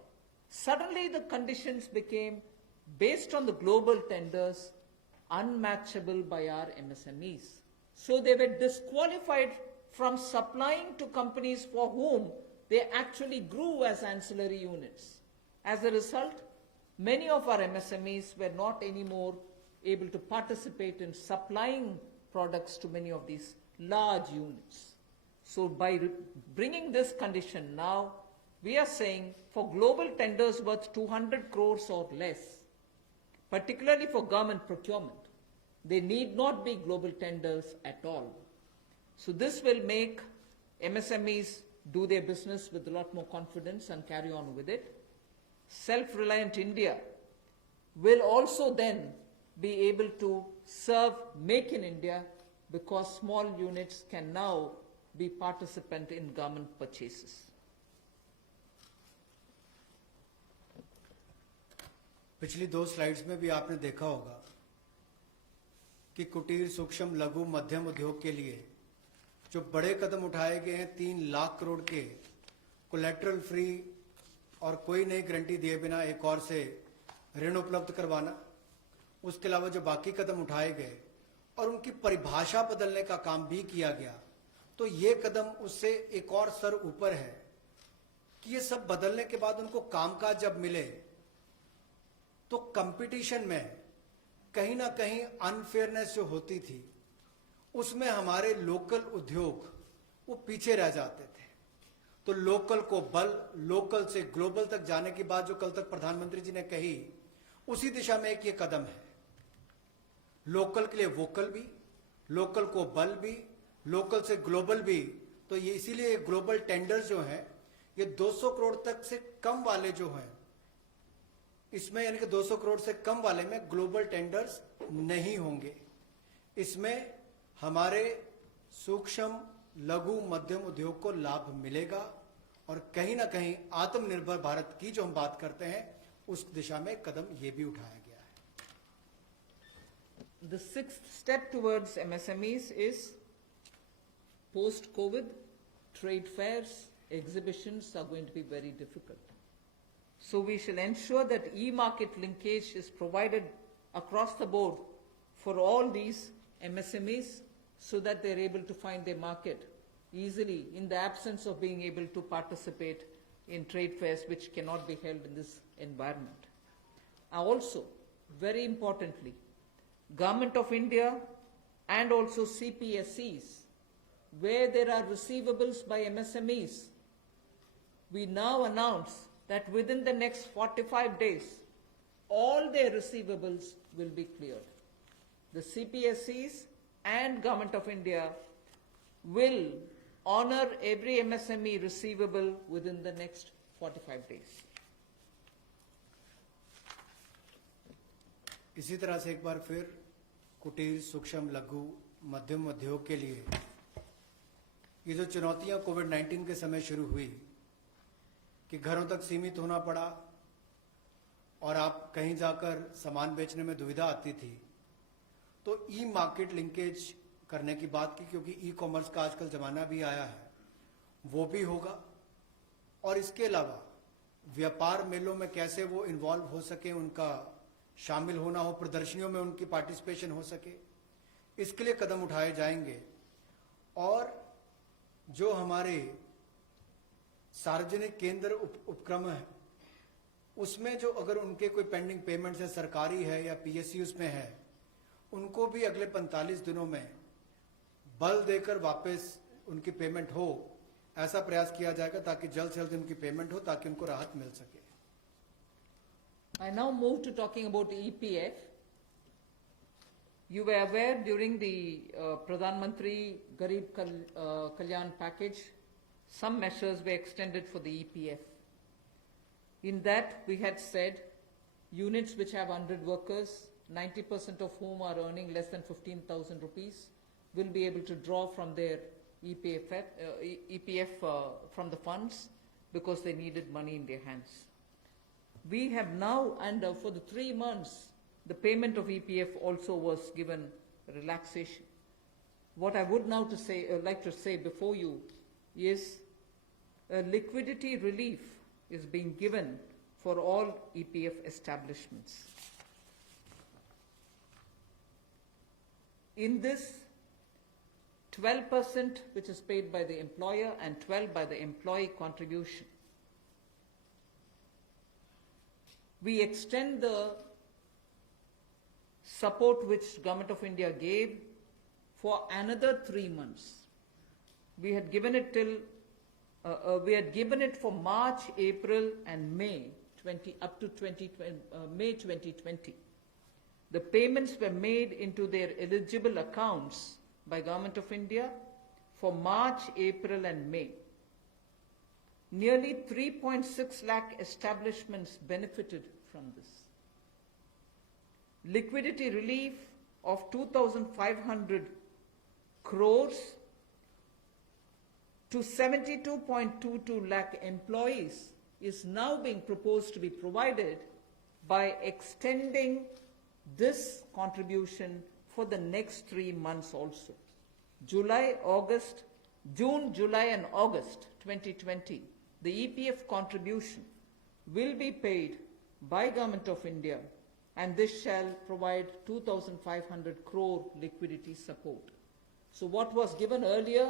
Suddenly the conditions became, based on the global tenders, unmatchable by our MSMEs. So they were disqualified from supplying to companies for whom they actually grew as ancillary units. As a result, many of our MSMEs were not anymore able to participate in supplying products to many of these large units. So by bringing this condition now, we are saying for global tenders worth 200 crores or less, particularly for government procurement, they need not be global tenders at all. So this will make MSMEs do their business with a lot more confidence and carry on with it. Self-reliant India will also then be able to serve Make in India, because small units can now be participant in government purchases. पिछली 2 slides में भी आपने देखा होगा कि कुटीर सूक्ष्म लघु मध्यम उद्योग के लिए जो बड़े कदम उठाए गए हैं, 3 लाख करोड़ के कोलेटरल फ्री और कोई नई गारंटी दिए बिना एक और से ऋण उपलब्ध करवाना, उसके अलावा जो बाकी कदम उठाए गए और उनकी परिभाषा बदलने का काम भी किया गया, तो ये कदम उससे एक और स्तर ऊपर है कि ये सब बदलने के बाद उनको कामकाज जब मिले तो कंपटीशन में कहीं ना कहीं अनफेयरनेस जो होती थी उसमें हमारे लोकल उद्योग वो पीछे रह जाते थे। तो लोकल को बल, लोकल से ग्लोबल तक जाने की बात जो कल तक प्रधानमंत्री जी ने कही, उसी दिशा में एक ये कदम है। लोकल के लिए वोकल भी, लोकल को बल भी, लोकल से ग्लोबल भी। तो ये इसीलिए ग्लोबल टेंडर्स जो हैं ये 200 करोड़ तक से कम वाले जो हैं, इसमें यानी कि 200 करोड़ से कम वाले में ग्लोबल टेंडर्स नहीं होंगे। इसमें हमारे सूक्ष्म लघु मध्यम उद्योग को लाभ मिलेगा और कहीं ना कहीं आत्मनिर्भर भारत की जो हम बात करते हैं उस दिशा में कदम ये भी उठाया गया है। The sixth step towards MSMEs is post-COVID, trade fairs, exhibitions are going to be very difficult. So we shall ensure that e-market linkage is provided across the board for all these MSMEs so that they're able to find their market easily in the absence of being able to participate in trade fairs which cannot be held in this environment. Also, very importantly, Government of India and also CPSEs, where there are receivables by MSMEs, we now announce that within the next 45 days, all their receivables will be cleared. The CPSEs and Government of India will honor every MSME receivable within the next 45 days. इसी तरह से एक बार फिर कुटीर सूक्ष्म लघु मध्यम उद्योग के लिए ये जो चुनौतियां कोविड-19 के समय शुरू हुई कि घरों तक सीमित होना पड़ा और आप कहीं जाकर सामान बेचने में दुविधा आती थी, तो ई मार्केट लिंकेज करने की बात की, क्योंकि ई कॉमर्स का आजकल जमाना भी आया है, वो भी होगा। और इसके अलावा व्यापार मेलों में कैसे वो इन्वॉल्व हो सके, उनका शामिल होना हो, प्रदर्शनियों में उनकी पार्टिसिपेशन हो सके, इसके लिए कदम उठाए जाएंगे। और जो हमारे सार्वजनिक केंद्र उपक्रम है उसमें जो अगर उनके कोई पेंडिंग पेमेंट्स है, सरकारी है या पीएसयूज में है, उनको भी अगले 45 दिनों में बल देकर वापस उनकी पेमेंट हो, ऐसा प्रयास किया जाएगा ताकि जल्द से जल्द उनकी पेमेंट हो, ताकि उनको राहत मिल सके। I now move to talking about EPF. You were aware during the Pradhan Mantri Garib Kalyan package, some measures were extended for the EPF. In that, we had said units which have 100 workers, 90% of whom are earning less than 15,000 rupees, will be able to draw from their EPF from the funds because they needed money in their hands. We have now, and for the 3 months, the payment of EPF also was given relaxation. What I would now like to say before you is a liquidity relief is being given for all EPF establishments. In this, 12% which is paid by the employer and 12% by the employee contribution. We extend the support which Government of India gave for another 3 months. We had given it for March, April, and May up to May 2020. The payments were made into their eligible accounts by Government of India for March, April, and May. Nearly 3.6 lakh establishments benefited from this. liquidity relief of 2,500 crores to 72.22 lakh employees is now being proposed to be provided by extending this contribution for the next 3 months also. June, July and August 2020, the EPF contribution will be paid by Government of India, and this shall provide 2,500 crore liquidity support. So what was given earlier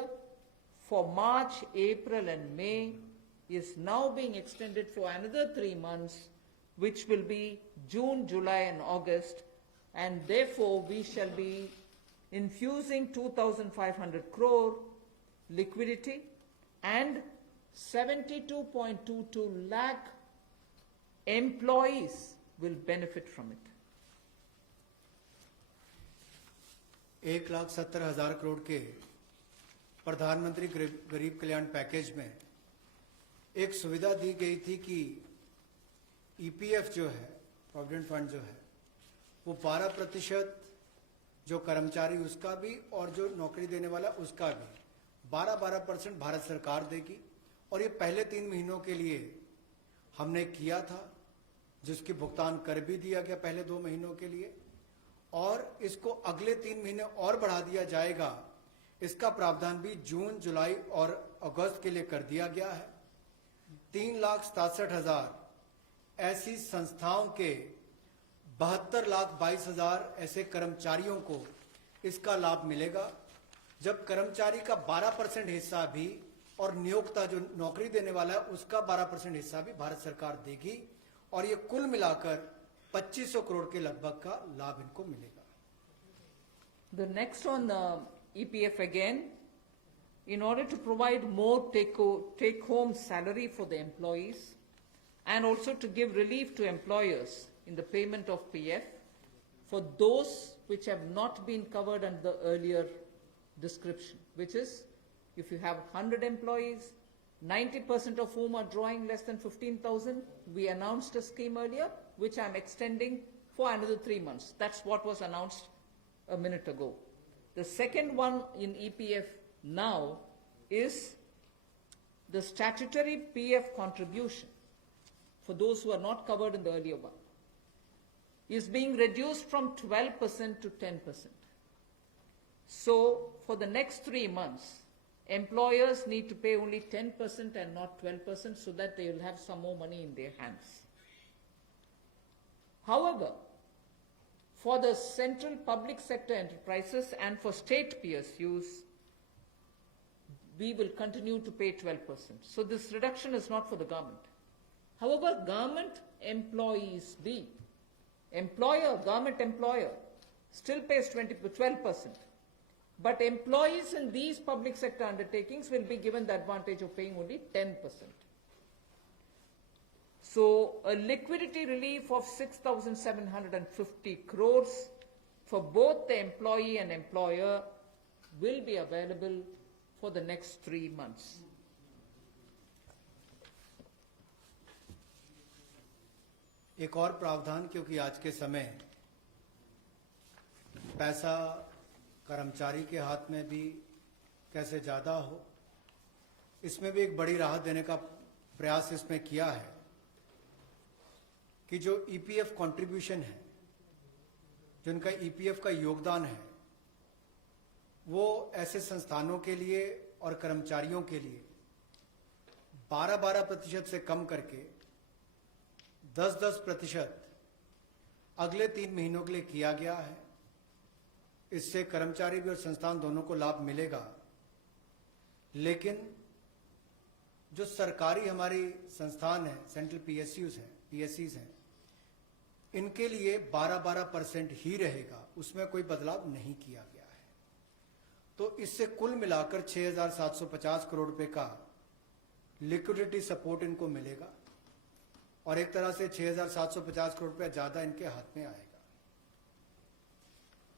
for March, April and May is now being extended for another 3 months, which will be June, July and August, and therefore we shall be infusing 2,500 crore liquidity and 72.22 lakh employees will benefit from it. 1,70,000 crore के प्रधानमंत्री गरीब कल्याण package में एक सुविधा दी गई थी कि EPF जो है, प्रोविडेंट फंड जो है, वो 12% जो कर्मचारी उसका भी और जो नौकरी देने वाला उसका भी 12% भारत सरकार देगी। और ये पहले 3 महीनों के लिए हमने किया था, जिसकी भुगतान कर भी दिया गया पहले 2 महीनों के लिए, और इसको अगले 3 महीने और बढ़ा दिया जाएगा। इसका प्रावधान भी जून, जुलाई और अगस्त के लिए कर दिया गया है। 3,67,000 ऐसी संस्थाओं के 72,22,000 ऐसे कर्मचारियों को इसका लाभ मिलेगा, जब कर्मचारी का 12% हिस्सा भी और नियोक्ता जो नौकरी देने वाला है उसका 12% हिस्सा भी भारत सरकार देगी, और ये कुल मिलाकर 2,500 करोड़ के लगभग का लाभ इनको मिलेगा। The next on EPF again, in order to provide more take-home salary for the employees and also to give relief to employers in the payment of PF for those which have not been covered under the earlier description, which is if you have 100 employees, 90% of whom are drawing less than 15,000, we announced a scheme earlier, which I'm extending for another 3 months. That's what was announced a minute ago. The second one in EPF now is the statutory PF contribution for those who are not covered in the earlier one is being reduced from 12% to 10%. So for the next 3 months, employers need to pay only 10% and not 12% so that they will have some more money in their hands. However, for the central public sector enterprises and for state PSUs, we will continue to pay 12%. So this reduction is not for the government. However, government employees, government employer still pays 12%. But employees in these public sector undertakings will be given the advantage of paying only 10%. So a liquidity relief of 6,750 crores for both the employee and employer will be available for the next 3 months. एक और प्रावधान, क्योंकि आज के समय पैसा कर्मचारी के हाथ में भी कैसे ज्यादा हो, इसमें भी एक बड़ी राहत देने का प्रयास इसमें किया है कि जो ईपीएफ कंट्रीब्यूशन है, जिनका ईपीएफ का योगदान है, वो ऐसे संस्थानों के लिए और कर्मचारियों के लिए 12% से कम करके 10% अगले 3 महीनों के लिए किया गया है। इससे कर्मचारी भी और संस्थान दोनों को लाभ मिलेगा। लेकिन जो सरकारी हमारी संस्थान है, सेंट्रल पीएससीज हैं, इनके लिए 12% ही रहेगा, उसमें कोई बदलाव नहीं किया गया है। तो इससे कुल मिलाकर 6,750 करोड़ रुपए का लिक्विडिटी सपोर्ट इनको मिलेगा और एक तरह से 6,750 करोड़ रुपया ज्यादा इनके हाथ में आएगा।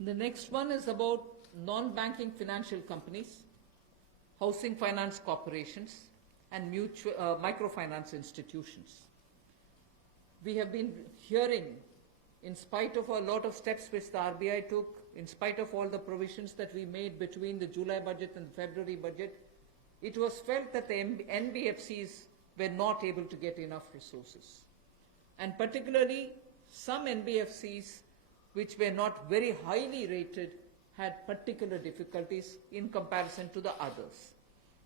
The next one is about non-banking financial companies, housing finance corporations, and microfinance institutions. We have been hearing in spite of a lot of steps which the RBI took, in spite of all the provisions that we made between the July budget and the February budget, it was felt that the NBFCs were not able to get enough resources. And particularly, some NBFCs which were not very highly rated had particular difficulties in comparison to the others.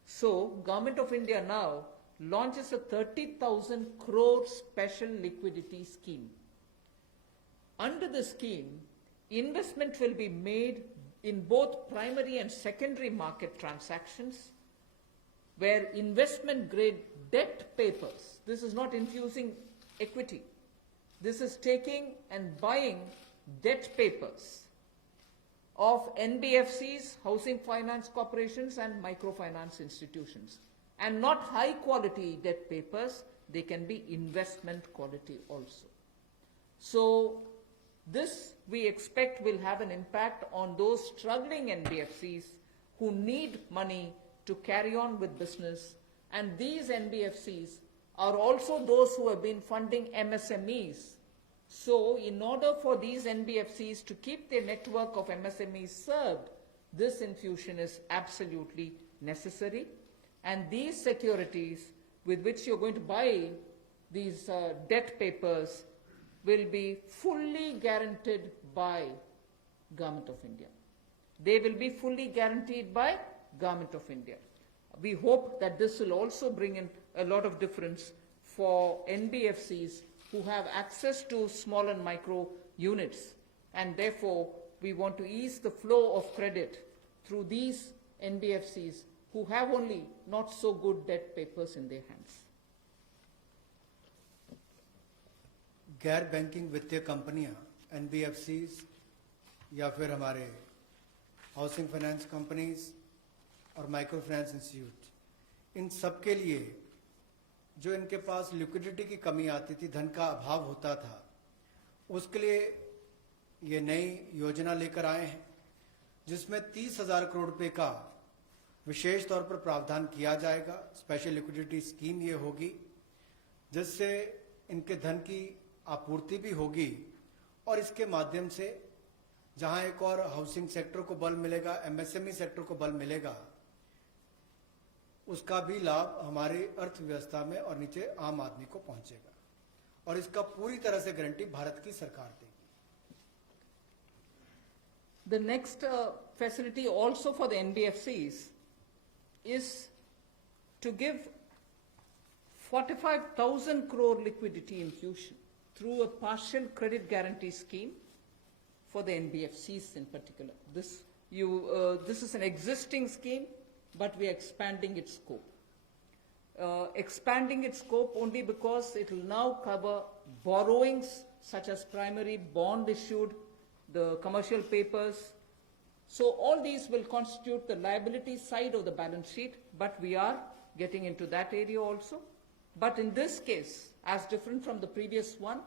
So, Government of India now launches a 30,000 crore special liquidity scheme. Under the scheme, investment will be made in both primary and secondary market transactions where investment grade debt papers, this is not infusing equity, this is taking and buying debt papers of NBFCs, housing finance corporations and microfinance institutions. And not high quality debt papers, they can be investment quality also. So this we expect will have an impact on those struggling NBFCs who need money to carry on with business. And these NBFCs are also those who have been funding MSMEs. So in order for these NBFCs to keep their network of MSMEs served, this infusion is absolutely necessary. And these securities with which you're going to buy these debt papers will be fully guaranteed by Government of India. They will be fully guaranteed by Government of India. We hope that this will also bring in a lot of difference for NBFCs who have access to small and micro units, and therefore we want to ease the flow of credit through these NBFCs who have only not so good debt papers in their hands. गैर banking वित्तीय कंपनियां NBFCs या फिर हमारे housing finance companies और micro finance institute, इन सब के लिए जो इनके पास लिक्विडिटी की कमी आती थी, धन का अभाव होता था, उसके लिए ये नई योजना लेकर आए हैं जिसमें 30,000 करोड़ रुपए का विशेष तौर पर प्रावधान किया जाएगा। स्पेशल लिक्विडिटी स्कीम ये होगी जिससे इनके धन की आपूर्ति भी होगी और इसके माध्यम से जहां एक और हाउसिंग सेक्टर को बल मिलेगा, एमएसएमई सेक्टर को बल मिलेगा, उसका भी लाभ हमारी अर्थव्यवस्था में और नीचे आम आदमी को पहुंचेगा और इसका पूरी तरह से गारंटी भारत की सरकार देगी। The next facility also for the NBFCs is to give 45,000 crore liquidity infusion through a partial credit guarantee scheme for the NBFCs in particular. This is an existing scheme, but we are expanding its scope. Expanding its scope only because it will now cover borrowings such as primary bond issued, the commercial papers. So all these will constitute the liability side of the balance sheet, but we are getting into that area also. But in this case, as different from the previous one,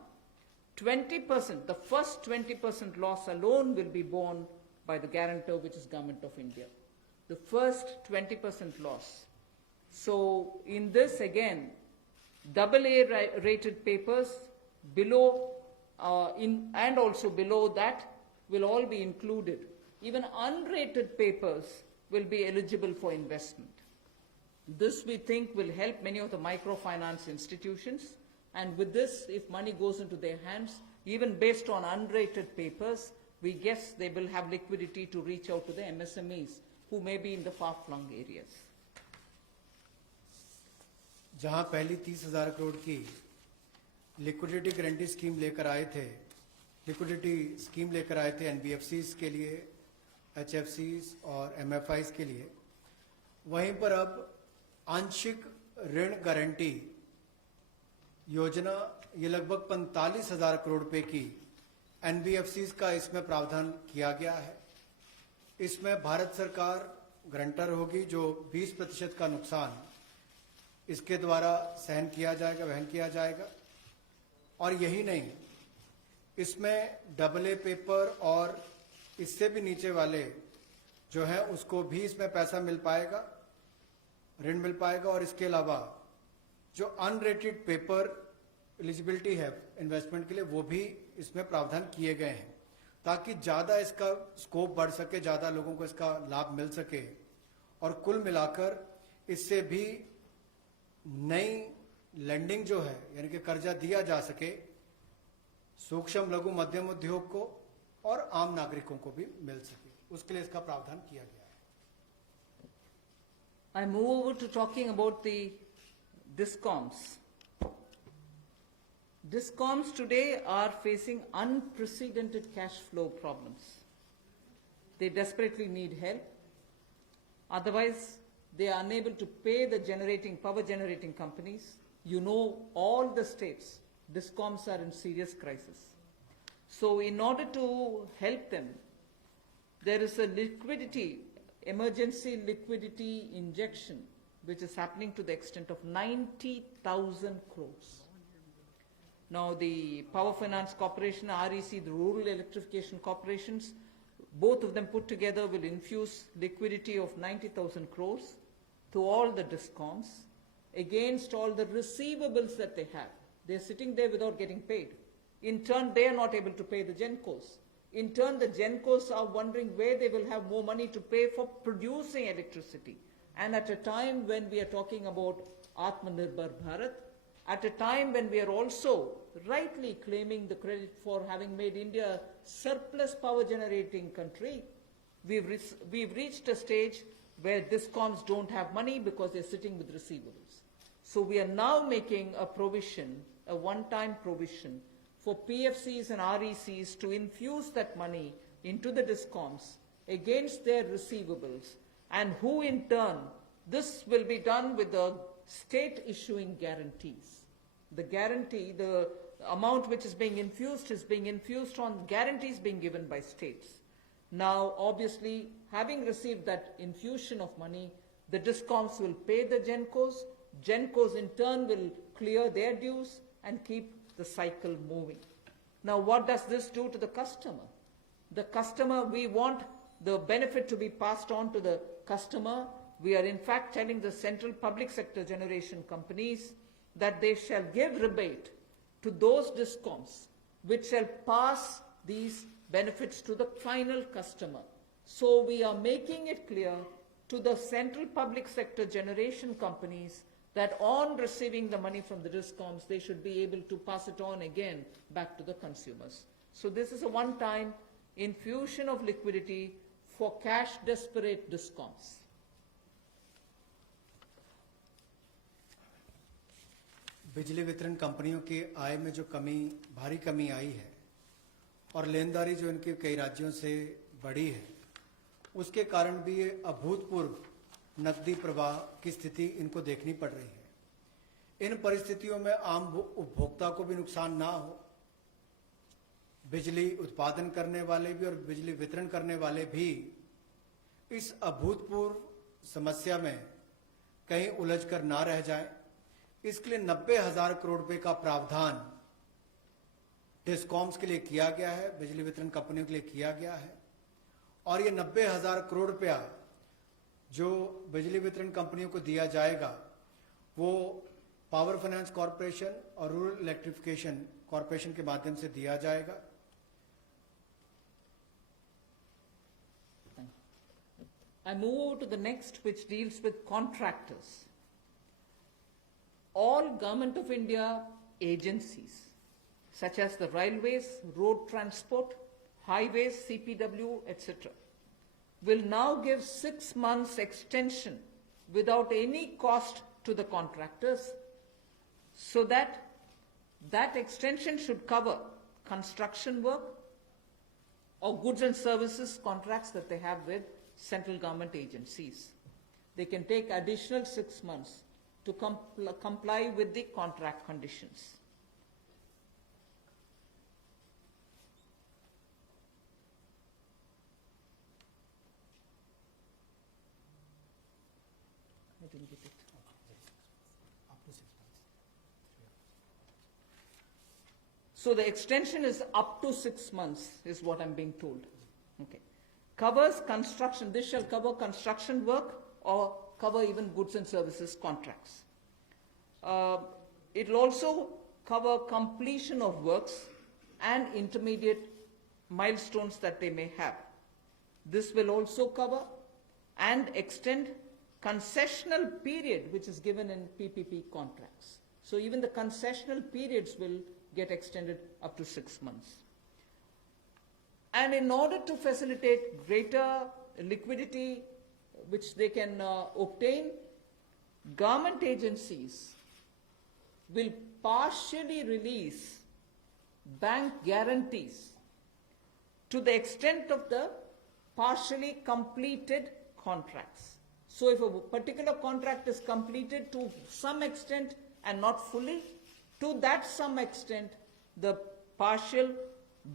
20%, the first 20% loss alone will be borne by the guarantor, which is Government of India. The first 20% loss. So in this again, AA rated papers below and also below that will all be included. Even unrated papers will be eligible for investment. This we think will help many of the microfinance institutions, and with this, if money goes into their hands, even based on unrated papers, we guess they will have liquidity to reach out to the MSMEs who may be in the far-flung areas. जहां पहली 30,000 करोड़ की liquidity guarantee scheme लेकर आए थे, NBFCs के लिए, एचएफसीज और MFIs के लिए, वहीं पर अब आंशिक ऋण गारंटी योजना ये लगभग 45,000 करोड़ रुपए की एनबीएफसीज का इसमें प्रावधान किया गया है। इसमें भारत सरकार गारंटर होगी, जो 20% का नुकसान इसके द्वारा वहन किया जाएगा। और यही नहीं, इसमें AA पेपर और इससे भी नीचे वाले जो है उसको भी इसमें पैसा मिल पाएगा, ऋण मिल पाएगा। और इसके अलावा जो अनरेटेड पेपर एलिजिबिलिटी है इन्वेस्टमेंट के लिए, वो भी इसमें प्रावधान किए गए हैं ताकि ज्यादा इसका स्कोप बढ़ सके, ज्यादा लोगों को इसका लाभ मिल सके और कुल मिलाकर इससे भी नई लैंडिंग जो है यानी कि कर्जा दिया जा सके सूक्ष्म लघु मध्यम उद्योग को और आम नागरिकों को भी मिल सके, उसके लिए इसका प्रावधान किया गया है। I move over to talking about the DISCOMs. DISCOMs today are facing unprecedented cash flow problems. They desperately need help. Otherwise, they are unable to pay the power generating companies. You know, all the states, DISCOMs are in serious crisis. So in order to help them, there is a emergency liquidity injection, which is happening to the extent of 90,000 crores. Now the Power Finance Corporation, REC, the Rural Electrification Corporations, both of them put together will infuse liquidity of 90,000 crores to all the DISCOMs against all the receivables that they have. They're sitting there without getting paid. In turn, they are not able to pay the GENCOs. In turn, the GENCOs are wondering where they will have more money to pay for producing electricity. And at a time when we are talking about Atmanirbhar Bharat, at a time when we are also rightly claiming the credit for having made India a surplus power generating country, we've reached a stage where DISCOMs don't have money because they're sitting with receivables. So we are now making a provision, a one-time provision, for PFCs and RECs to infuse that money into the DISCOMs against their receivables, and who in turn, this will be done with the state issuing guarantees. The guarantee, the amount which is being infused on guarantees being given by states. Now, obviously, having received that infusion of money, the DISCOMs will pay the GENCOs. GENCOs in turn will clear their dues and keep the cycle moving. Now, what does this do to the customer? The customer, we want the benefit to be passed on to the customer. We are in fact telling the central public sector generation companies that they shall give rebate to those DISCOMs which shall pass these benefits to the final customer. So we are making it clear to the central public sector generation companies that on receiving the money from the DISCOMs, they should be able to pass it on again back to the consumers. So this is a one-time infusion of liquidity for cash-desperate DISCOMs. बिजली वितरण कंपनियों की आय में जो भारी कमी आई है और लेनदारी जो इनके कई राज्यों से बढ़ी है, उसके कारण भी ये अभूतपूर्व नकदी प्रवाह की स्थिति इनको देखनी पड़ रही है। इन परिस्थितियों में आम उपभोक्ता को भी नुकसान ना हो, बिजली उत्पादन करने वाले भी और बिजली वितरण करने वाले भी इस अभूतपूर्व समस्या में कहीं उलझकर ना रह जाएं, इसके लिए 90,000 करोड़ रुपए का प्रावधान डिस्कॉम्स के लिए किया गया है, बिजली वितरण कंपनियों के लिए किया गया है। और ये 90,000 करोड़ रुपया जो बिजली वितरण कंपनियों को दिया जाएगा वो पावर फाइनेंस कॉरपोरेशन और रूरल इलेक्ट्रिफिकेशन कॉरपोरेशन के माध्यम से दिया जाएगा। I move over to the next, which deals with contractors. All Government of India agencies, such as the railways, road transport, highways, CPW, etc., will now give 6 months extension without any cost to the contractors, so that extension should cover construction work or goods and services contracts that they have with central government agencies. They can take additional 6 months to comply with the contract conditions. I didn't get it. So the extension is up to 6 months, is what I'm being told. Okay. Covers construction. This shall cover construction work or cover even goods and services contracts. It will also cover completion of works and intermediate milestones that they may have. This will also cover and extend concessional period which is given in PPP contracts. So even the concessional periods will get extended up to 6 months. And in order to facilitate greater liquidity which they can obtain, government agencies will partially release bank guarantees to the extent of the partially completed contracts. So if a particular contract is completed to some extent and not fully, to that some extent, the partial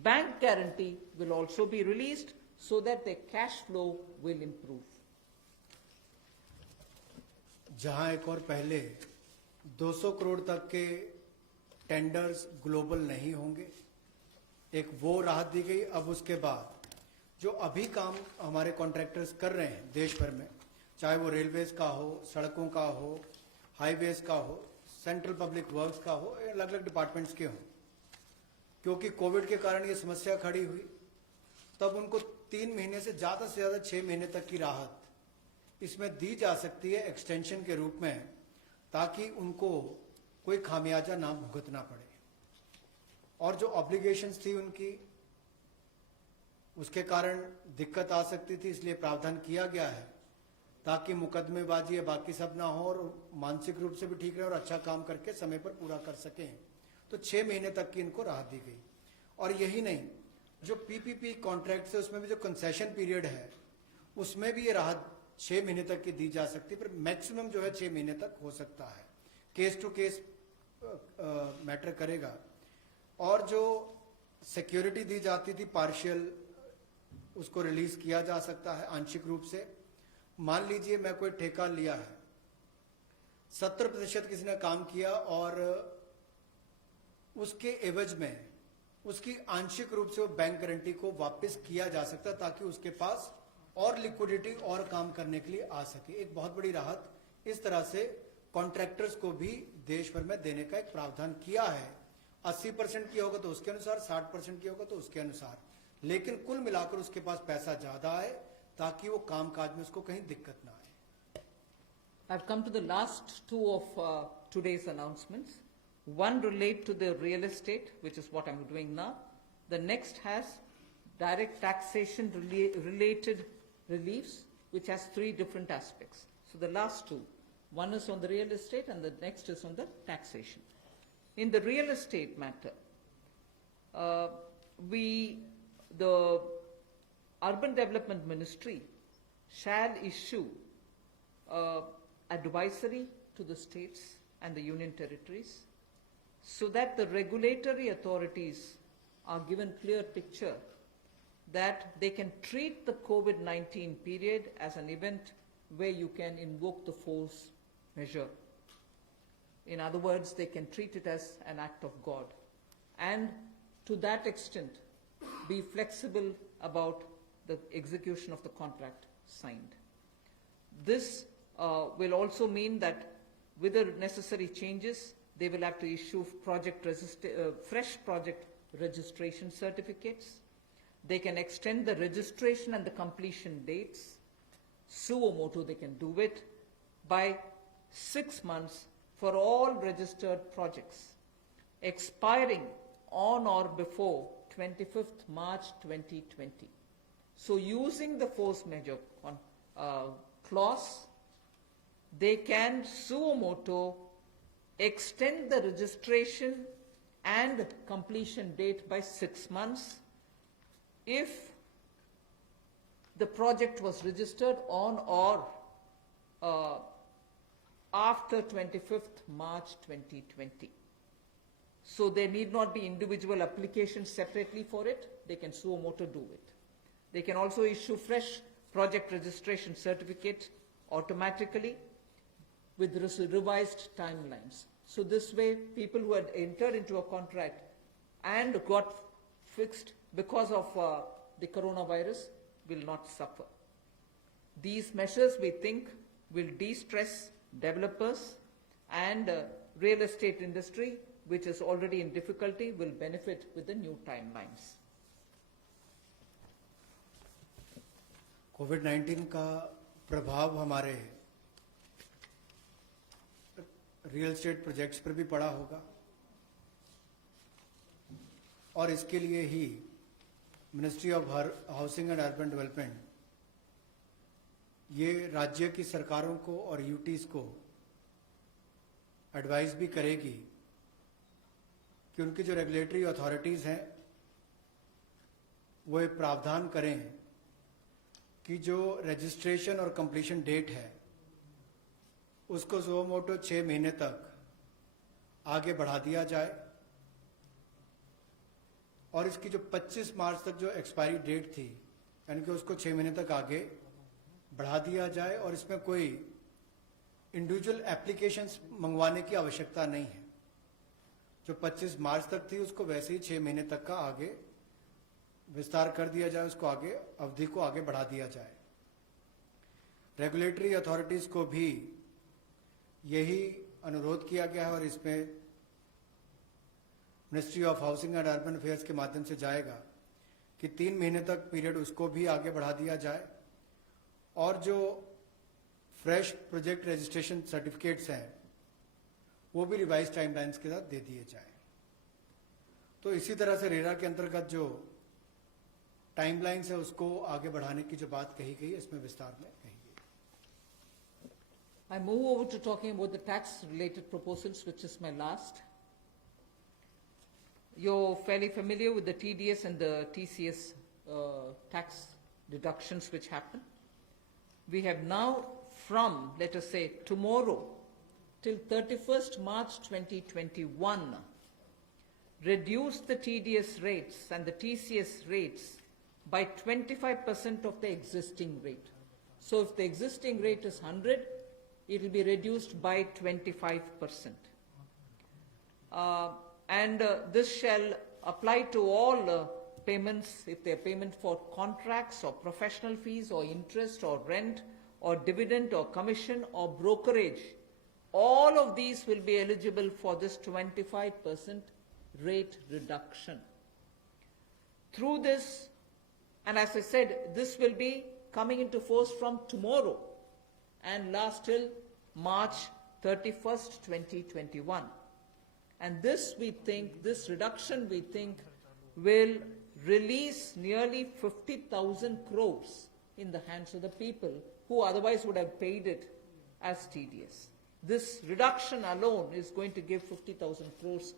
bank guarantee will also be released so that their cash flow will improve. जहां एक और पहले 200 करोड़ तक के tenders global नहीं होंगे, एक वो राहत दी गई। अब उसके बाद जो अभी काम हमारे कॉन्ट्रैक्टर्स कर रहे हैं देश भर में, चाहे वो रेलवेज का हो, सड़कों का हो, हाईवेज का हो, सेंट्रल पब्लिक वर्क्स का हो, अलग अलग डिपार्टमेंट्स के हों, क्योंकि कोविड के कारण ये समस्या खड़ी हुई, तब उनको 3 महीने से ज्यादा 6 महीने तक की राहत इसमें दी जा सकती है एक्सटेंशन के रूप में, ताकि उनको कोई खामियाजा ना भुगतना पड़े। और जो ऑब्लिगेशंस थी उनकी, उसके कारण दिक्कत आ सकती थी, इसलिए प्रावधान किया गया है ताकि मुकदमेबाजी या बाकी सब ना हो और मानसिक रूप से भी ठीक रहे और अच्छा काम करके समय पर पूरा कर सकें। तो 6 महीने तक की इनको राहत दी गई। और यही नहीं, जो पीपीपी कॉन्ट्रैक्ट है उसमें भी जो कंसेशन पीरियड है उसमें भी ये राहत 6 महीने तक की दी जा सकती है, पर मैक्सिमम जो है 6 महीने तक हो सकता है। केस टू केस मैटर करेगा। और जो सिक्योरिटी दी जाती थी पार्शियल, उसको रिलीज किया जा सकता है आंशिक रूप से। मान लीजिए मैं कोई ठेका लिया है, 70% किसी ने काम किया और उसके एवज में उसकी आंशिक रूप से वो बैंक गारंटी को वापस किया जा सकता है, ताकि उसके पास और लिक्विडिटी और काम करने के लिए आ सके। एक बहुत बड़ी राहत इस तरह से कॉन्ट्रैक्टर्स को भी देश भर में देने का एक प्रावधान किया है। 80% किया होगा तो उसके अनुसार, 60% किया होगा तो उसके अनुसार, लेकिन कुल मिलाकर उसके पास पैसा ज्यादा आए ताकि वो काम काज में उसको कहीं दिक्कत ना आए। I've come to the last two of today's announcements. One relate to the real estate, which is what I'm doing now. The next has direct taxation related reliefs, which has 3 different aspects. So the last two, one is on the real estate and the next is on the taxation. In the real estate matter, the Urban Development Ministry shall issue advisory to the states and the union territories so that the regulatory authorities are given clear picture that they can treat the COVID-19 period as an event where you can invoke the force measure. In other words, they can treat it as an act of God, and to that extent be flexible about the execution of the contract signed. This will also mean that with the necessary changes, they will have to issue fresh project registration certificates. They can extend the registration and the completion dates. Suo motu, they can do it by 6 months for all registered projects, expiring on or before 25th March 2020. So using the force majeure clause, they can suo motu extend the registration and completion date by 6 months if the project was registered on or after 25th March 2020. So there need not be individual applications separately for it. They can suo motu do it. They can also issue fresh project registration certificates automatically with revised timelines. So this way, people who had entered into a contract and got fixed because of the coronavirus will not suffer. These measures, we think, will de-stress developers and real estate industry which is already in difficulty will benefit with the new timelines. कोविड-19 का प्रभाव हमारे real estate projects पर भी पड़ा होगा और इसके लिए ही ministry of housing and urban development ये राज्य की सरकारों को और यूटीज को एडवाइस भी करेगी कि उनकी जो रेगुलेटरी अथॉरिटीज हैं वो एक प्रावधान करें कि जो रजिस्ट्रेशन और कंप्लीशन डेट है उसको सुओ मोटो 6 महीने तक आगे बढ़ा दिया जाए और इसकी जो 25 मार्च तक जो एक्सपायरी डेट थी यानी कि उसको 6 महीने तक आगे बढ़ा दिया जाए और इसमें कोई इंडिविजुअल एप्लीकेशंस मंगवाने की आवश्यकता नहीं है। जो 25 मार्च तक थी उसको वैसे ही 6 महीने तक का आगे विस्तार कर दिया जाए, उसको आगे अवधि को आगे बढ़ा दिया जाए। रेगुलेटरी अथॉरिटीज को भी यही अनुरोध किया गया है और इसमें ministry of housing and urban affairs के माध्यम से जाएगा कि 3 महीने तक पीरियड उसको भी आगे बढ़ा दिया जाए और जो फ्रेश प्रोजेक्ट रजिस्ट्रेशन सर्टिफिकेट्स हैं वो भी रिवाइज टाइमलाइंस के साथ दे दिए जाए। तो इसी तरह से रेरा के अंतर्गत जो टाइमलाइंस है उसको आगे बढ़ाने की जो बात कही गई है इसमें विस्तार में कही गई। I move over to talking about the tax-related proposals, which is my last. You're fairly familiar with the TDS and the TCS tax deductions which happen. We have now from, let us say, tomorrow till 31st March 2021, reduced the TDS rates and the TCS rates by 25% of the existing rate. So if the existing rate is 100, it will be reduced by 25%. This shall apply to all payments, if they are payment for contracts or professional fees or interest or rent or dividend or commission or brokerage. All of these will be eligible for this 25% rate reduction. Through this, and as I said, this will be coming into force from tomorrow and last till March 31st, 2021. And this we think, this reduction we think will release nearly 50,000 crores in the hands of the people who otherwise would have paid it as TDS. This reduction alone is going to give 50,000 crores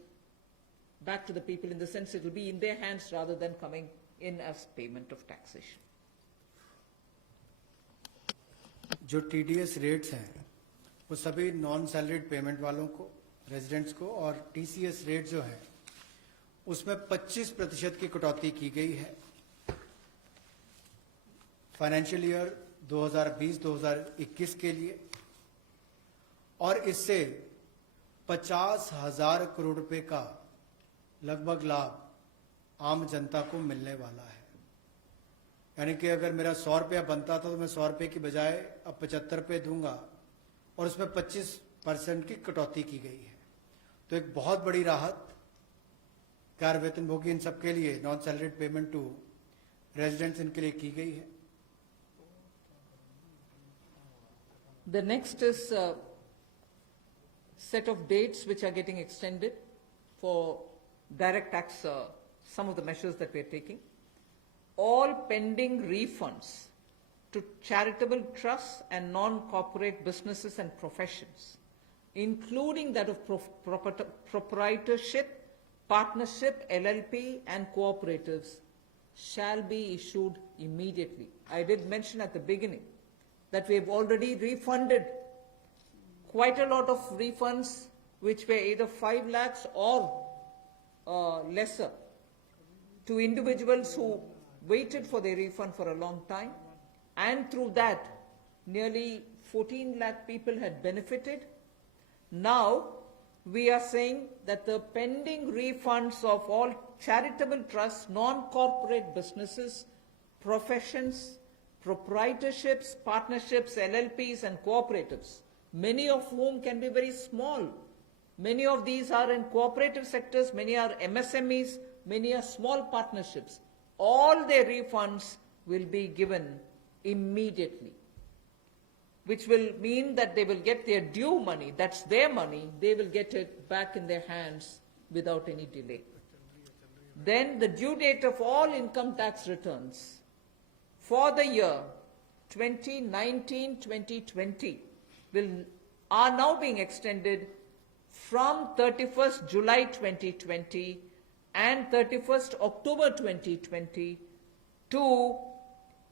back to the people, in the sense it will be in their hands rather than coming in as payment of taxation. जो TDS rates हैं वो सभी non salaried payment वालों को, residents को, और TCS rate जो है उसमें 25% की कटौती की गई है फाइनेंशियल ईयर 2020-2021 के लिए, और इससे 50,000 करोड़ रुपए का लगभग लाभ आम जनता को मिलने वाला है। यानी कि अगर मेरा 100 रुपया बनता था तो मैं 100 रुपये की बजाय अब 75 रुपये दूंगा और उसमें 25% की कटौती की गई है। तो एक बहुत बड़ी राहत कार वेतनभोगी इन सबके लिए, non salaried payment to residents, इनके लिए की गई है। The next is a set of dates which are getting extended for direct tax, some of the measures that we are taking. All pending refunds to charitable trusts and non-corporate businesses and professions, including that of proprietorship, partnership, LLP and cooperatives, shall be issued immediately. I did mention at the beginning that we have already refunded quite a lot of refunds which were either 5 lakhs or lesser to individuals who waited for their refund for a long time, and through that nearly 14 lakh people had benefited. Now we are saying that the pending refunds of all charitable trusts, non-corporate businesses, professions, proprietorships, partnerships, LLPs and cooperatives, many of whom can be very small, Many of these are in cooperative sectors, many are MSMEs, many are small partnerships. All their refunds will be given immediately, which will mean that they will get their due money, that's their money, they will get it back in their hands without any delay. Then the due date of all income tax returns for the year 2019-2020 are now being extended from 31st July 2020 and 31st October 2020 to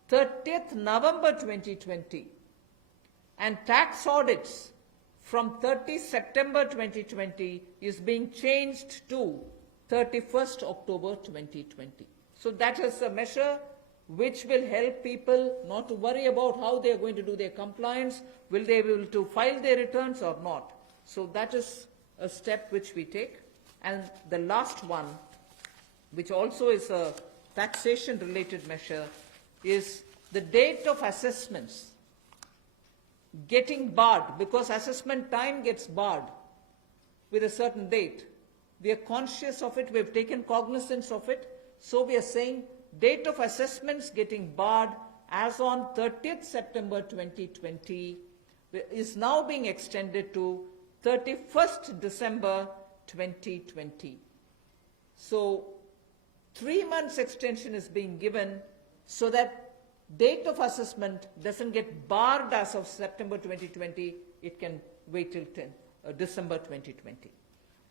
30th November 2020, and tax audits from 30 September 2020 is being changed to 31st October 2020. So that is a measure which will help people not to worry about how they are going to do their compliance, will they be able to file their returns or not. So that is a step which we take. And the last one, which also is a taxation related measure, is the date of assessments getting barred, because assessment time gets barred with a certain date. We are conscious of it, we have taken cognizance of it, so we are saying date of assessments getting barred as on 30th September 2020 is now being extended to 31st December 2020. So 3 months extension is being given so that date of assessment doesn't get barred as of September 2020, it can wait till December 2020.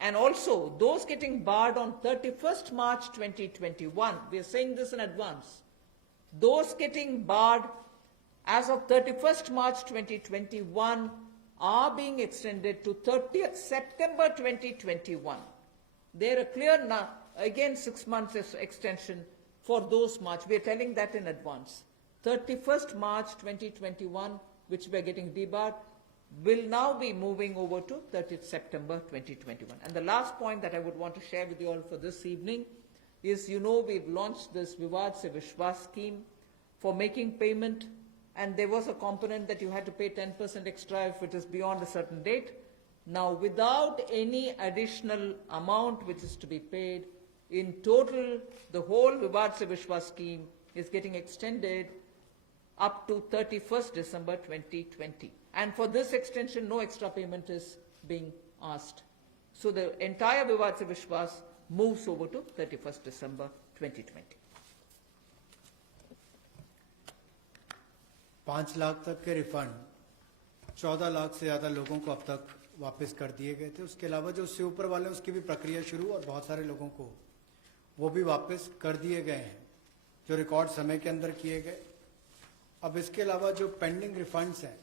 And also, those getting barred on 31st March 2021, we are saying this in advance, those getting barred as of 31st March 2021 are being extended to 30th September 2021. They're a clear, again 6 months extension for those March. We are telling that in advance. 31st March 2021, which we are getting debarred, will now be moving over to 30th September 2021. And the last point that I would want to share with you all for this evening is, you know, we've launched this Vivad Se Vishwas scheme for making payment, and there was a component that you had to pay 10% extra if it is beyond a certain date. Now, without any additional amount which is to be paid, in total, the whole Vivad Se Vishwas scheme is getting extended up to 31st December 2020. And for this extension, no extra payment is being asked. So the entire Vivad Se Vishwas moves over to 31st December 2020. 5 lakh तक के refund 14 lakh से ज़्यादा लोगों को अब तक वापस कर दिए गए थे। उसके अलावा जो उससे ऊपर वाले उसकी भी प्रक्रिया शुरू, और बहुत सारे लोगों को वो भी वापस कर दिए गए हैं जो रिकॉर्ड समय के अंदर किए गए। अब इसके अलावा जो पेंडिंग रिफंड्स हैं,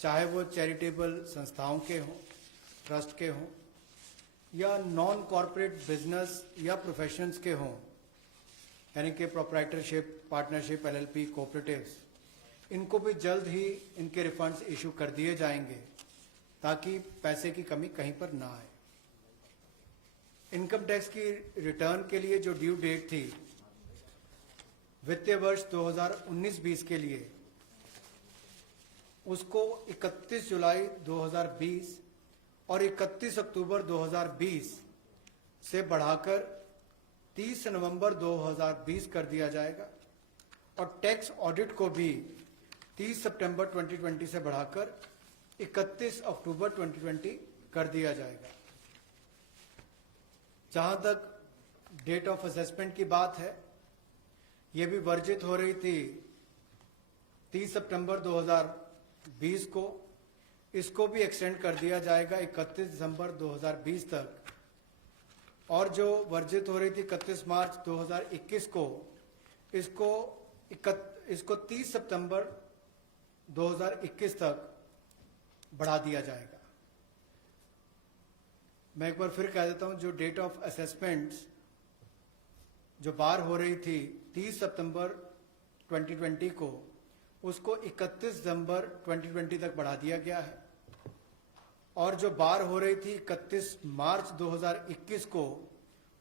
चाहे वो चैरिटेबल संस्थाओं के हों, ट्रस्ट के हों, या नॉन कॉरपोरेट बिजनेस या प्रोफेशंस के हों, यानी कि प्रोप्राइटरशिप, पार्टनरशिप, एलएलपी, कोऑपरेटिव्स, इनको भी जल्द ही इनके रिफंड्स इशू कर दिए जाएंगे ताकि पैसे की कमी कहीं पर ना आए। इनकम टैक्स की रिटर्न के लिए जो ड्यू डेट थी वित्तीय वर्ष 2019-20 के लिए, उसको 31 जुलाई 2020 और 31 अक्टूबर 2020 से बढ़ाकर 30 नवंबर 2020 कर दिया जाएगा, और टैक्स ऑडिट को भी 30 सितंबर 2020 से बढ़ाकर 31 अक्टूबर 2020 कर दिया जाएगा। जहां तक डेट ऑफ असेसमेंट की बात है, यह भी वर्जित हो रही थी 30 सितंबर 2020 को, इसको भी एक्सटेंड कर दिया जाएगा 31 दिसंबर 2020 तक, और जो वर्जित हो रही थी 31 मार्च 2021 को, इसको 30 सितंबर 2021 तक बढ़ा दिया जाएगा। मैं एक बार फिर कह देता हूं, जो डेट ऑफ असेसमेंट्स जो बार हो रही थी 30 सितंबर 2020 को, उसको 31 दिसंबर 2020 तक बढ़ा दिया गया है, और जो बार हो रही थी 31 मार्च 2021 को,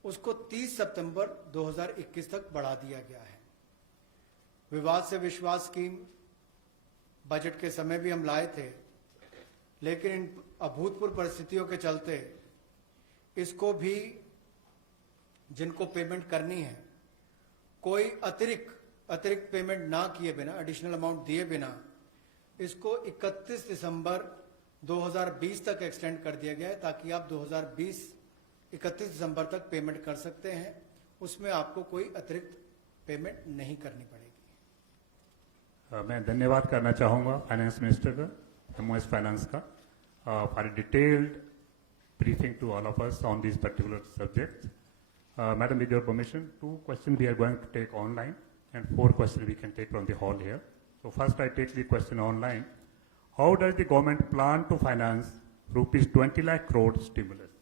उसको 30 सितंबर 2021 तक बढ़ा दिया गया है। विवाद से विश्वास स्कीम बजट के समय भी हम लाए थे, लेकिन इन अभूतपूर्व परिस्थितियों के चलते इसको भी जिनको पेमेंट करनी है कोई अतिरिक्त पेमेंट ना किए बिना, एडिशनल अमाउंट दिए बिना इसको 31 दिसंबर 2020 तक एक्सटेंड कर दिया गया है, ताकि आप 2020 31 दिसंबर तक पेमेंट कर सकते हैं। उसमें आपको कोई अतिरिक्त पेमेंट नहीं करनी पड़ेगी। मैं धन्यवाद करना चाहूँगा फाइनेंस मिनिस्टर का, एमओएस फाइनेंस का, for detailed briefing to all of us on these particular subjects. Madam, with your permission, 2 questions we are going to take online and 4 questions we can take from the hall here. So first I take the question online. How does the government plan to finance rupees 20 lakh crore stimulus?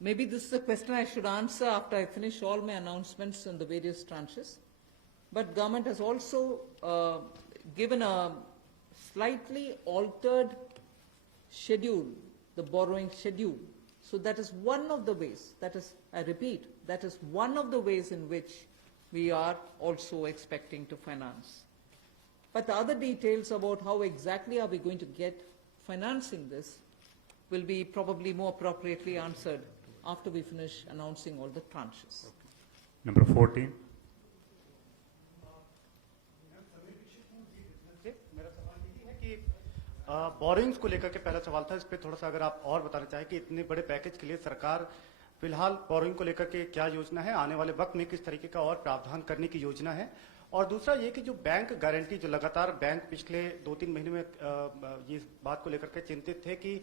Maybe this is a question I should answer after I finish all my announcements on the various tranches. But government has also given a slightly altered schedule, the borrowing schedule. So that is one of the ways, that is, I repeat, that is one of the ways in which we are also expecting to finance. But the other details about how exactly are we going to get financing this will be probably more appropriately answered after we finish announcing all the tranches. Number 14. Borings को लेकर के पहला सवाल था, इस पे थोड़ा सा अगर आप और बताना चाहें कि इतने बड़े पैकेज के लिए सरकार फिलहाल बोरिंग को लेकर के क्या योजना है, आने वाले वक्त में किस तरीके का और प्रावधान करने की योजना है, और दूसरा ये कि जो बैंक गारंटी, जो लगातार बैंक पिछले 2-3 महीने में ये बात को लेकर के चिंतित थे कि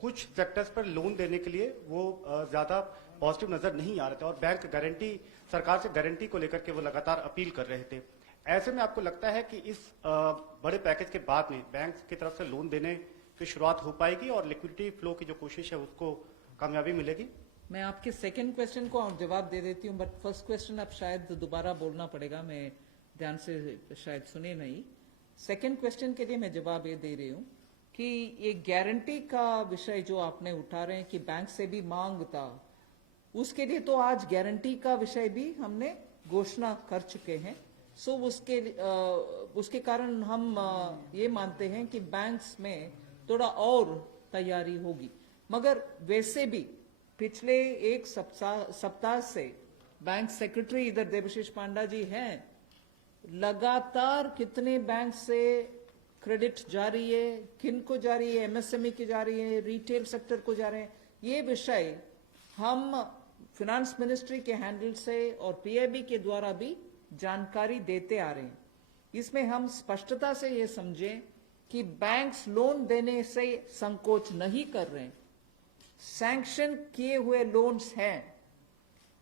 कुछ सेक्टर्स पर लोन देने के लिए वो ज्यादा पॉजिटिव नजर नहीं आ रहे थे और बैंक गारंटी, सरकार से गारंटी को लेकर के वो लगातार अपील कर रहे थे। ऐसे में आपको लगता है कि इस बड़े पैकेज के बाद में बैंक की तरफ से लोन देने की शुरुआत हो पाएगी और लिक्विडिटी फ्लो की जो कोशिश है उसको कामयाबी मिलेगी? मैं आपके सेकंड क्वेश्चन को जवाब दे देती हूँ, बट फर्स्ट क्वेश्चन अब शायद दोबारा बोलना पड़ेगा, मैं ध्यान से शायद सुने नहीं। सेकंड क्वेश्चन के लिए मैं जवाब ये दे रही हूँ कि ये गारंटी का विषय जो आपने उठा रहे हैं कि बैंक से भी मांग था, उसके लिए तो आज गारंटी का विषय भी हमने घोषणा कर चुके हैं। सो उसके कारण हम ये मानते हैं कि बैंक्स में थोड़ा और तैयारी होगी, मगर वैसे भी पिछले एक सप्ताह से बैंक सेक्रेटरी इधर देवशीष पांडा जी हैं, लगातार कितने बैंक से क्रेडिट जा रही है, किन को जा रही है, एमएसएमई की जा रही है, रिटेल सेक्टर को जा रहे हैं, ये विषय हम फिनेंस मिनिस्ट्री के हैंडल से और पीआईबी के द्वारा भी जानकारी देते आ रहे हैं। इसमें हम स्पष्टता से ये समझें कि बैंक्स लोन देने से संकोच नहीं कर रहे हैं। सैंक्शन किए हुए लोन्स हैं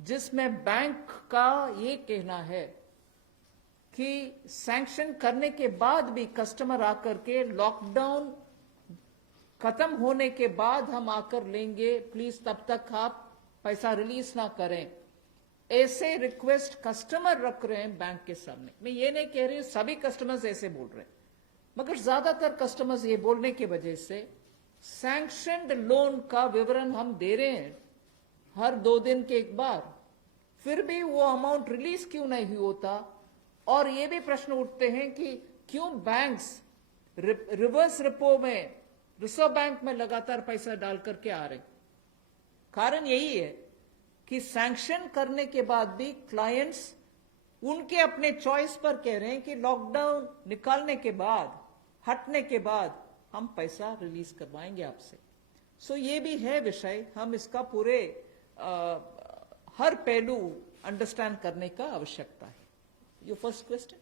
जिसमें बैंक का ये कहना है कि सैंक्शन करने के बाद भी कस्टमर आकर के लॉकडाउन खत्म होने के बाद हम आकर लेंगे, प्लीज तब तक आप पैसा रिलीज ना करें। ऐसे रिक्वेस्ट कस्टमर रख रहे हैं बैंक के सामने। मैं ये नहीं कह रही हूं सभी कस्टमर्स ऐसे बोल रहे हैं, मगर ज्यादातर कस्टमर्स ये बोलने की वजह से सैंक्शनड लोन का विवरण हम दे रहे हैं हर 2 दिन के एक बार, फिर भी वो अमाउंट रिलीज क्यों नहीं होता। और ये भी प्रश्न उठते हैं कि क्यों बैंक्स रिवर्स रिपो में रिजर्व बैंक में लगातार पैसा डाल करके आ रहे। कारण यही है कि सैंक्शन करने के बाद भी क्लाइंट्स उनके अपने चॉइस पर कह रहे हैं कि लॉकडाउन निकालने के बाद, हटने के बाद हम पैसा रिलीज करवाएंगे आपसे। सो ये भी है विषय, हम इसका पूरे हर पहलू अंडरस्टैंड करने का आवश्यकता है। Your first question?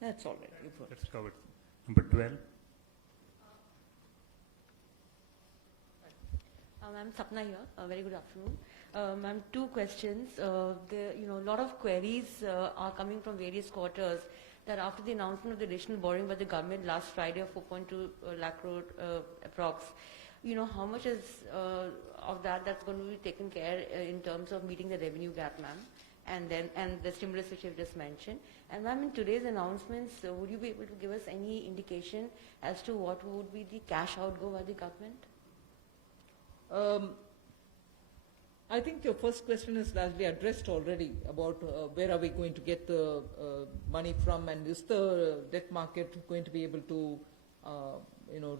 That's all right. That's covered. Number 12. I'm Sapna here. Very good afternoon. Ma'am, 2 questions. A lot of queries are coming from various quarters that after the announcement of the additional borrowing by the government last Friday of 4.2 lakh crore approx, how much is of that's going to be taken care in terms of meeting the revenue gap, ma'am? And the stimulus which you've just mentioned. And ma'am, in today's announcements, would you be able to give us any indication as to what would be the cash outgo by the government? I think your first question is largely addressed already about where are we going to get the money from, and is the debt market going to be able to,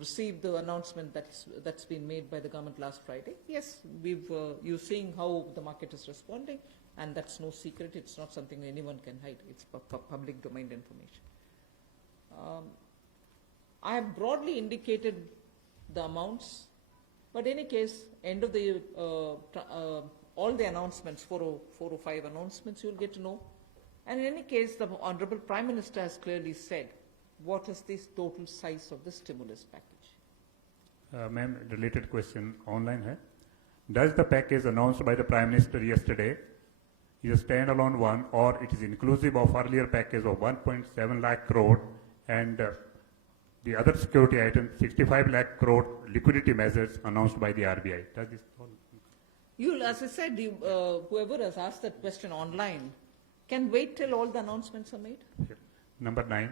receive the announcement that's been made by the government last Friday? Yes, you're seeing how the market is responding, and that's no secret. It's not something anyone can hide. It's public domain information. I have broadly indicated the amounts. But in any case, end of the, all the announcements, 4 or 5 announcements, you'll get to know. And in any case, the Honorable Prime Minister has clearly said what is the total size of the stimulus package. Ma'am, related question online hai. Does the package announced by the Prime Minister yesterday is a standalone one, or it is inclusive of earlier package of 1.7 lakh crore and the other security items, 65 lakh crore liquidity measures announced by the RBI? Does this all? As I said, whoever has asked that question online can wait till all the announcements are made. Number 9.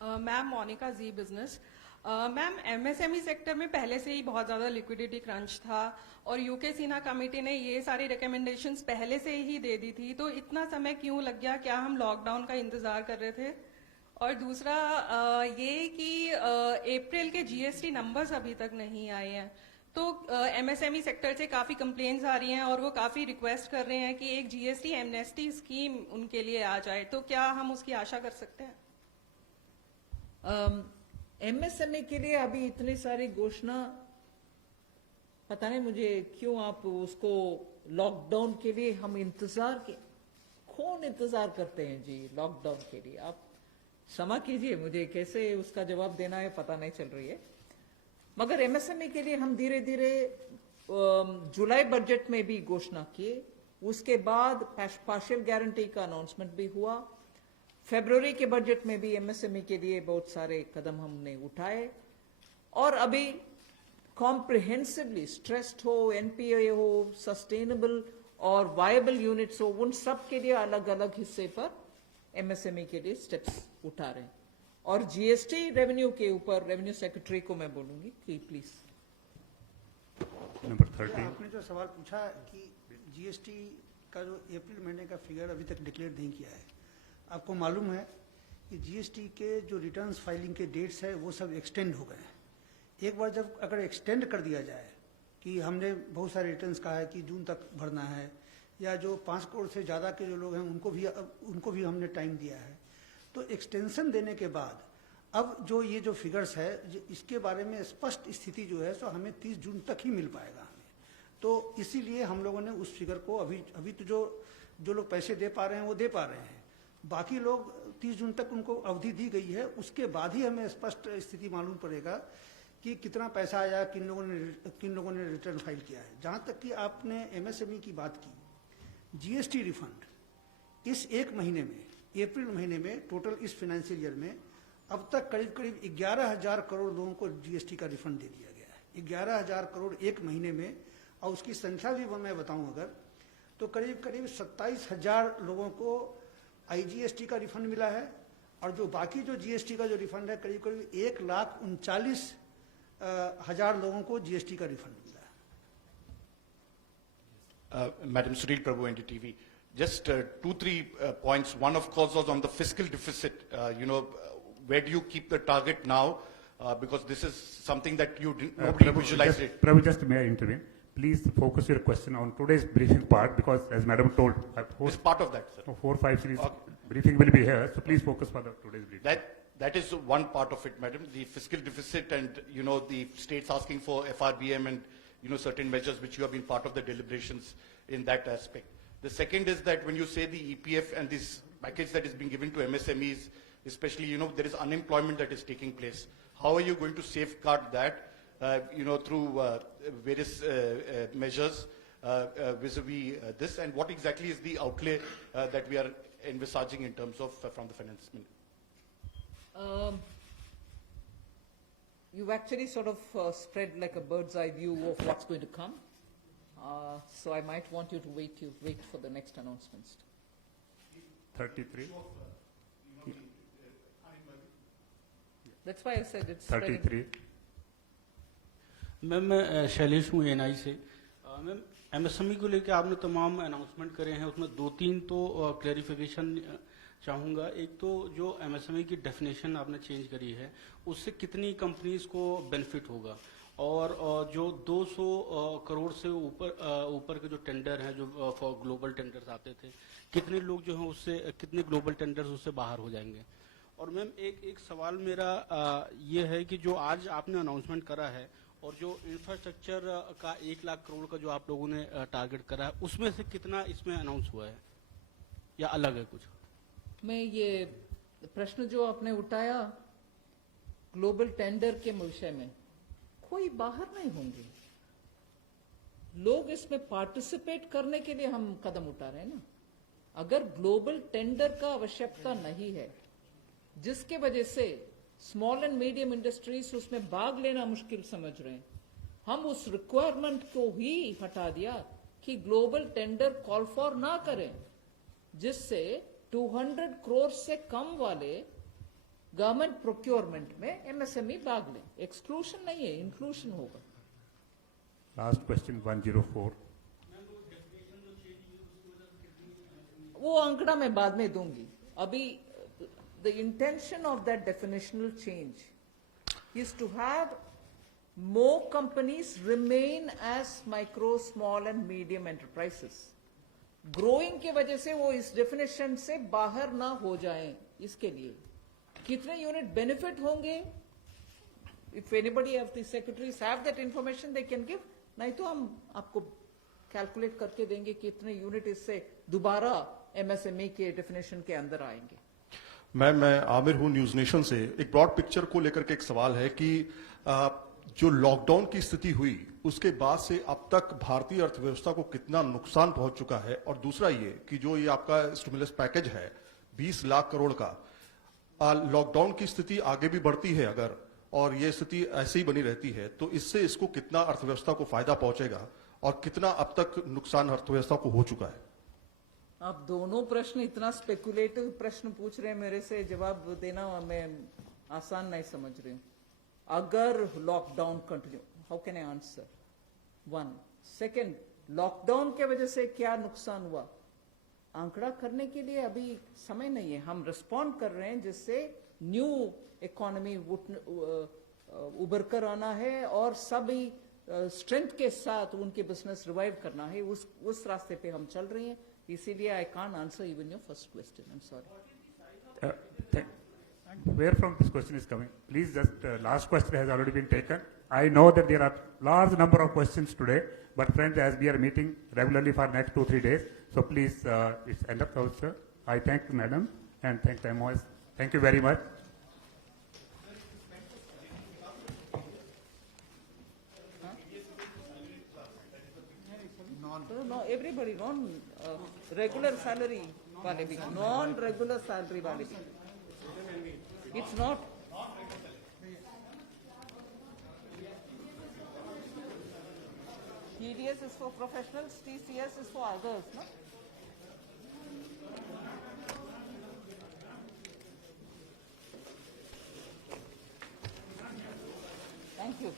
Ma'am Monika ji business ma'am MSME sector में पहले से ही बहुत ज़्यादा liquidity crunch था और UK Sinha committee ने ये सारी रिकमेंडेशंस पहले से ही दे दी थी, तो इतना समय क्यों लग गया? क्या हम लॉकडाउन का इंतजार कर रहे थे? और दूसरा ये कि अप्रैल के जीएसटी नंबर्स अभी तक नहीं आए हैं, तो एमएसएमई सेक्टर से काफ़ी कंप्लेंट्स आ रही हैं और वो काफ़ी रिक्वेस्ट कर रहे हैं कि एक जीएसटी एमनेस्टी स्कीम उनके लिए आ जाए, तो क्या हम उसकी आशा कर सकते हैं? एमएसएमई के लिए अभी इतनी सारी घोषणा, पता नहीं मुझे क्यों आप उसको लॉकडाउन के लिए हम कौन इंतजार करते हैं जी लॉकडाउन के लिए? आप क्षमा कीजिए, मुझे कैसे उसका जवाब देना है पता नहीं चल रही है। मगर एमएसएमई के लिए हम धीरे धीरे जुलाई बजट में भी घोषणा किए, उसके बाद पार्शियल गारंटी का अनाउंसमेंट भी हुआ, फरवरी के बजट में भी एमएसएमई के लिए बहुत सारे कदम हमने उठाए, और अभी कॉम्प्रिहेंसिवली स्ट्रेस्ड हो, एनपीए हो, सस्टेनेबल और वायबल यूनिट्स हो, उन सब के लिए अलग अलग हिस्से पर एमएसएमई के लिए स्टेप्स उठा रहे हैं। और जीएसटी रेवेन्यू के ऊपर रेवेन्यू सेक्रेटरी को मैं बोलूंगी कि प्लीज। नंबर 13। आपने जो सवाल पूछा कि जीएसटी का जो अप्रैल महीने का फिगर अभी तक डिक्लेयर नहीं किया है, आपको मालूम है कि जीएसटी के जो रिटर्न्स फाइलिंग के डेट्स है वो सब एक्सटेंड हो गए हैं। एक बार जब अगर एक्सटेंड कर दिया जाए कि हमने बहुत सारे रिटर्न्स कहा है कि जून तक भरना है, या जो 5 करोड़ से ज़्यादा के जो लोग हैं उनको भी हमने टाइम दिया है, तो एक्सटेंशन देने के बाद अब जो ये जो फिगर्स है इसके बारे में स्पष्ट स्थिति जो है सो हमें 30 जून तक ही मिल पाएगा हमें। तो इसीलिए हम लोगों ने उस फिगर को अभी तो जो लोग पैसे दे पा रहे हैं वो दे पा रहे हैं, बाकी लोग 30 जून तक उनको अवधि दी गई है, उसके बाद ही हमें स्पष्ट स्थिति मालूम पड़ेगा कि कितना पैसा आया, किन लोगों ने रिटर्न फाइल किया है। जहाँ तक कि आपने एमएसएमई की बात की, जीएसटी रिफंड इस एक महीने में, अप्रैल महीने में टोटल इस फाइनेंशियल ईयर में अब तक करीब 11,000 करोड़ लोगों को जीएसटी का रिफंड दे दिया गया है। 11,000 करोड़ एक महीने में, और उसकी संख्या भी मैं बताऊं अगर तो करीब 27,000 लोगों को आईजीएसटी का रिफंड मिला है, और जो बाकी जो जीएसटी का जो रिफंड है करीब 1,39,000 लोगों को जीएसटी का रिफंड मिला है। Madam Sunil Prabhu, NDTV. Just 2-3 points. One, of course, was on the fiscal deficit. Where do you keep the target now? Because this is something that nobody visualized it. Prabhu, just may I intervene? Please focus your question on today's briefing part, because as Madam told, It's part of that, sir. 4, 5 series Okay. briefing will be here, so please focus for the today's briefing. That is one part of it, madam. The fiscal deficit and, the states asking for FRBM and, certain measures which you have been part of the deliberations in that aspect. The second is that when you say the EPF and this package that is being given to MSMEs, especially, there is unemployment that is taking place. How are you going to safeguard that, through various measures vis-a-vis this, and what exactly is the outlay that we are envisaging in terms of from the finance minister? You've actually sort of spread like a bird's eye view of what's going to come. So I might want you to wait for the next announcements. 33. That's why I said it's spreading. 33. Ma'am मैं शैलेश हूँ NI से। Ma'am MSME को लेकर आपने तमाम announcement करे हैं, उसमें दो तीन तो क्लैरिफिकेशन चाहूँगा। एक तो जो एमएसएमई की डेफिनेशन आपने चेंज करी है, उससे कितनी कंपनीज को बेनिफिट होगा, और जो 200 करोड़ से ऊपर के जो टेंडर हैं, जो फॉर ग्लोबल टेंडर्स आते थे, कितने लोग जो हैं उससे, कितने ग्लोबल टेंडर्स उससे बाहर हो जाएंगे। और मैम एक सवाल मेरा ये है कि जो आज आपने अनाउंसमेंट करा है और जो इंफ्रास्ट्रक्चर का 1 लाख करोड़ का जो आप लोगों ने टारगेट करा है, उसमें से कितना इसमें अनाउंस हुआ है या अलग है कुछ? मैं ये प्रश्न जो आपने उठाया ग्लोबल टेंडर के विषय में, कोई बाहर नहीं होंगे लोग, इसमें पार्टिसिपेट करने के लिए हम कदम उठा रहे हैं ना। अगर ग्लोबल टेंडर का आवश्यकता नहीं है, जिसके वजह से स्मॉल एंड मीडियम इंडस्ट्रीज उसमें भाग लेना मुश्किल समझ रहे हैं, हम उस रिक्वायरमेंट को ही हटा दिया कि ग्लोबल टेंडर कॉल फॉर ना करें, जिससे 200 करोड़ से कम वाले गवर्नमेंट प्रोक्योरमेंट में एमएसएमई भाग लें। एक्सक्लूशन नहीं है, इंक्लूशन होगा। Last question 104. वो आंकड़ा मैं बाद में दूंगी। अभी the intention of that definitional change is to have more companies remain as micro, small and medium enterprises. Growing के वजह से वो इस definition से बाहर ना हो जाएं, इसके लिए कितने यूनिट बेनिफिट होंगे, if anybody of the secretaries have that information they can give, नहीं तो हम आपको कैलकुलेट करके देंगे कितने यूनिट इससे दोबारा एमएसएमई के डेफिनेशन के अंदर आएंगे। मैं आमिर हूं न्यूज नेशन से। एक ब्रॉड पिक्चर को लेकर के एक सवाल है कि जो लॉकडाउन की स्थिति हुई उसके बाद से अब तक भारतीय अर्थव्यवस्था को कितना नुकसान पहुंच चुका है, और दूसरा ये कि जो ये आपका स्टिमुलस पैकेज है 20 लाख करोड़ का, लॉकडाउन की स्थिति आगे भी बढ़ती है अगर, और ये स्थिति ऐसे ही बनी रहती है, तो इससे इसको कितना अर्थव्यवस्था को फायदा पहुंचेगा और कितना अब तक नुकसान अर्थव्यवस्था को हो चुका है? आप दोनों प्रश्न इतना स्पेकुलेटिव प्रश्न पूछ रहे हैं मेरे से, जवाब देना मैं आसान नहीं समझ रही हूँ। अगर lockdown continue, how can I answer? One second, lockdown के वजह से क्या नुकसान हुआ, आंकड़ा करने के लिए अभी समय नहीं है। हम रिस्पॉन्ड कर रहे हैं जिससे न्यू इकोनॉमी उभर कर आना है और सभी स्ट्रेंथ के साथ उनके बिजनेस रिवाइव करना है, उस रास्ते पे हम चल रहे हैं। इसीलिए I can't answer even your first question, I am sorry. Where from this question is coming? Please just, last question has already been taken. I know that there are large number of questions today, but friends, as we are meeting regularly for next 2-3 days, so please, it's end of house, sir. I thank madam and thank the MOS. Thank you very much. No, everybody, regular salary वाले भी, non regular salary वाले भी, it's not. TDS is for professionals, TCS is for others, no? Thank you.